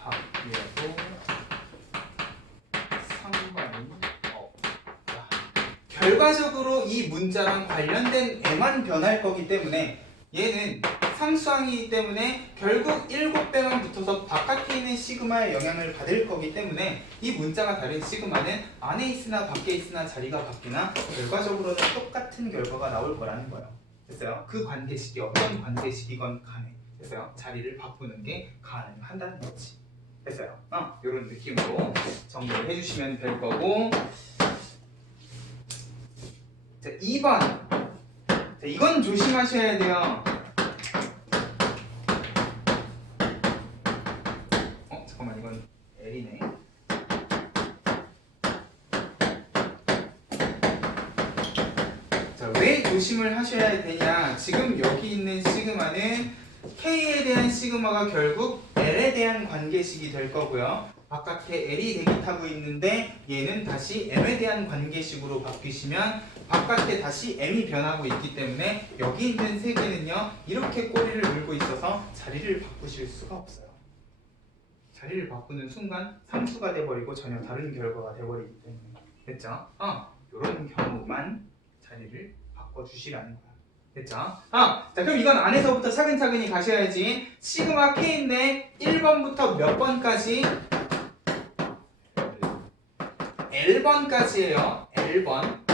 바뀌어도 상관이 없다. 결과적으로 이 문자랑 관련된 애만 변할 거기 때문에 얘는 상수항이기 때문에 결국 7배만 붙어서 바깥에 있는 시그마의 영향을 받을 거기 때문에 이 문자가 다른 시그마는 안에 있으나 밖에 있으나 자리가 바뀌나 결과적으로는 똑같은 결과가 나올 거라는 거예요. 됐어요? 그 관계식이 어떤 관계식이건 간에 됐어요? 자리를 바꾸는 게 가능한다는 거지. 됐어요? 이런 느낌으로 정리를 해주시면 될 거고. 자, 2번. 자, 이건 조심하셔야 돼요. 잠깐만, 이건 L이네. 자, 왜 조심을 하셔야 되냐? 지금 여기 있는 시그마는 K에 대한 시그마가 결국 L에 대한 관계식이 될 거고요. 바깥에 L이 대기타고 있는데 얘는 다시 M에 대한 관계식으로 바뀌시면 바깥에 다시 M이 변하고 있기 때문에 여기 있는 세 개는요 이렇게 꼬리를 물고 있어서 자리를 바꾸실 수가 없어요. 자리를 바꾸는 순간 상수가 돼버리고 전혀 다른 결과가 돼버리기 때문에. 됐죠? 이런 경우만 자리를 바꿔주시라는 거야. 됐죠? 자, 그럼 이건 안에서부터 차근차근히 가셔야지. 시그마 K인데 1번부터 몇 번까지? L번까지예요. L번.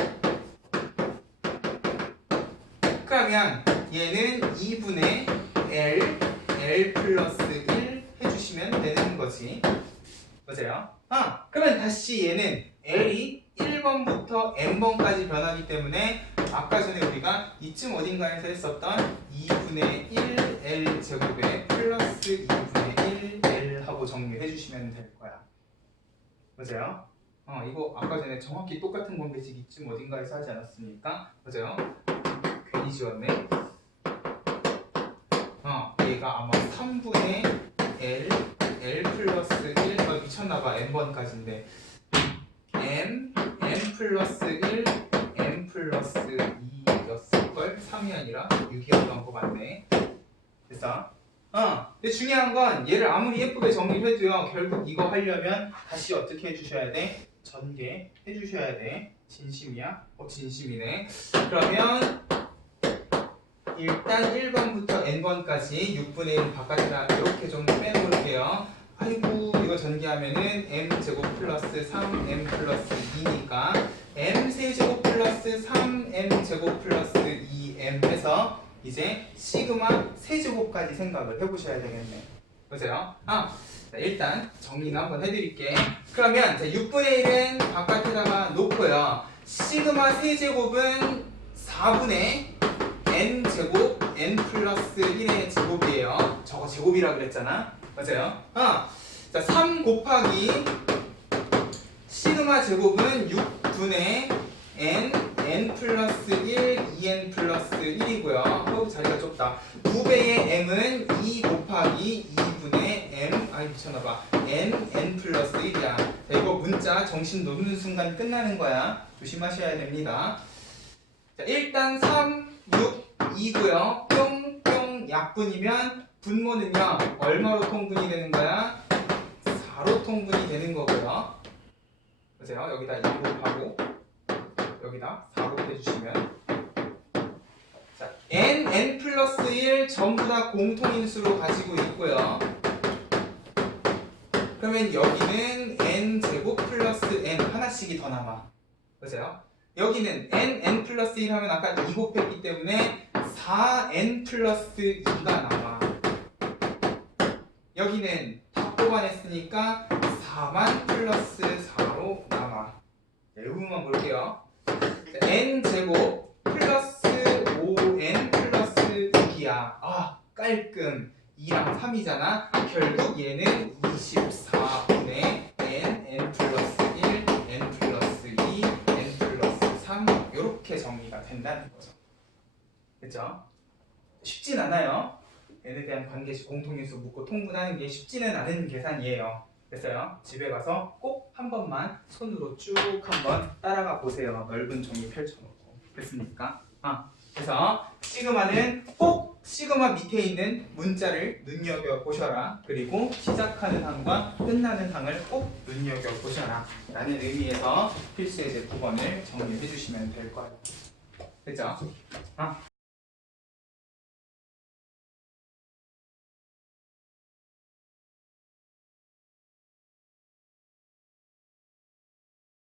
그러면 얘는 2분의 L 플러스 1 해주시면 되는 거지. 맞아요? 그러면 다시 얘는 L이 1번부터 N번까지 변하기 때문에 아까 전에 우리가 이쯤 어딘가에서 했었던 2분의 1 L 제곱에 플러스 2분의 1 L 하고 정리해 주시면 될 거야. 맞아요? 이거 아까 전에 정확히 똑같은 관계식 이쯤 어딘가에서 하지 않았습니까? 맞아요? 괜히 지웠네. 얘가 아마 3분의 L 플러스 1 미쳤나봐. N번까지인데 M 플러스 1 M 플러스 2였을걸? 3이 아니라 6이었던 거 같네. 됐어? 근데 중요한 건 얘를 아무리 예쁘게 정리를 해도요 결국 이거 하려면 다시 어떻게 해주셔야 돼? 전개 해주셔야 돼. 진심이야? 진심이네. 그러면 일단 1번부터 n번까지 6분의 1 바깥에다 이렇게 좀 빼놓을게요. 아이고 이거 전개하면은 m제곱 플러스 3m 플러스 2니까 m세제곱 플러스 3m제곱 플러스 2m 해서 이제 시그마 세제곱까지 생각을 해보셔야 되겠네. 보세요. 자, 일단 정리는 한번 해드릴게. 그러면 6분의 1은 바깥에다가 놓고요. 시그마 세제곱은 4분의 n제곱 n 플러스 1의 제곱이에요. 저거 제곱이라 그랬잖아. 맞아요? 자, 3 곱하기 시그마 제곱은 6분의 n 플러스 1 2n 플러스 1이고요. 자리가 좁다. 9배의 m은 2 곱하기 2분의 m 미쳤나봐. n 플러스 1이야. 자, 이거 문자 정신 놓는 순간 끝나는 거야. 조심하셔야 됩니다. 자, 일단 3, 6, 2고요. 뿅뿅 약분이면 분모는요 얼마로 통분이 되는 거야? 4로 통분이 되는 거고요. 보세요. 여기다 2 곱하고 여기다 4 곱해주시면 자, n 플러스 1 전부 다 공통인수로 가지고 있고요. 그러면 여기는 n제곱 플러스 n 하나씩이 더 남아. 보세요. 여기는 n 플러스 1 하면 아까 2 곱했기 때문에 4n 플러스 2가 나와. 여기는 다 뽑아냈으니까 4만 플러스 4로 남아. 네, 의문만 볼게요. n제곱 플러스 5n 플러스 6이야. 아, 깔끔. 2랑 3이잖아. 결국 얘는 24분의 n 플러스 1, n 플러스 2, n 플러스 3 이렇게 정리가 된다는 거죠. 그쵸? 쉽진 않아요. n에 대한 관계식 공통인수 묻고 통분하는 게 쉽지는 않은 계산이에요. 됐어요? 집에 가서 꼭 한 번만 손으로 쭉 한번 따라가 보세요. 넓은 종이 펼쳐놓고. 됐습니까? 그래서 시그마는 꼭 시그마 밑에 있는 문자를 눈여겨보셔라. 그리고 시작하는 항과 끝나는 항을 꼭 눈여겨보셔라 라는 의미에서 필수 예제 9번을 정리해 주시면 될 거예요. 됐죠?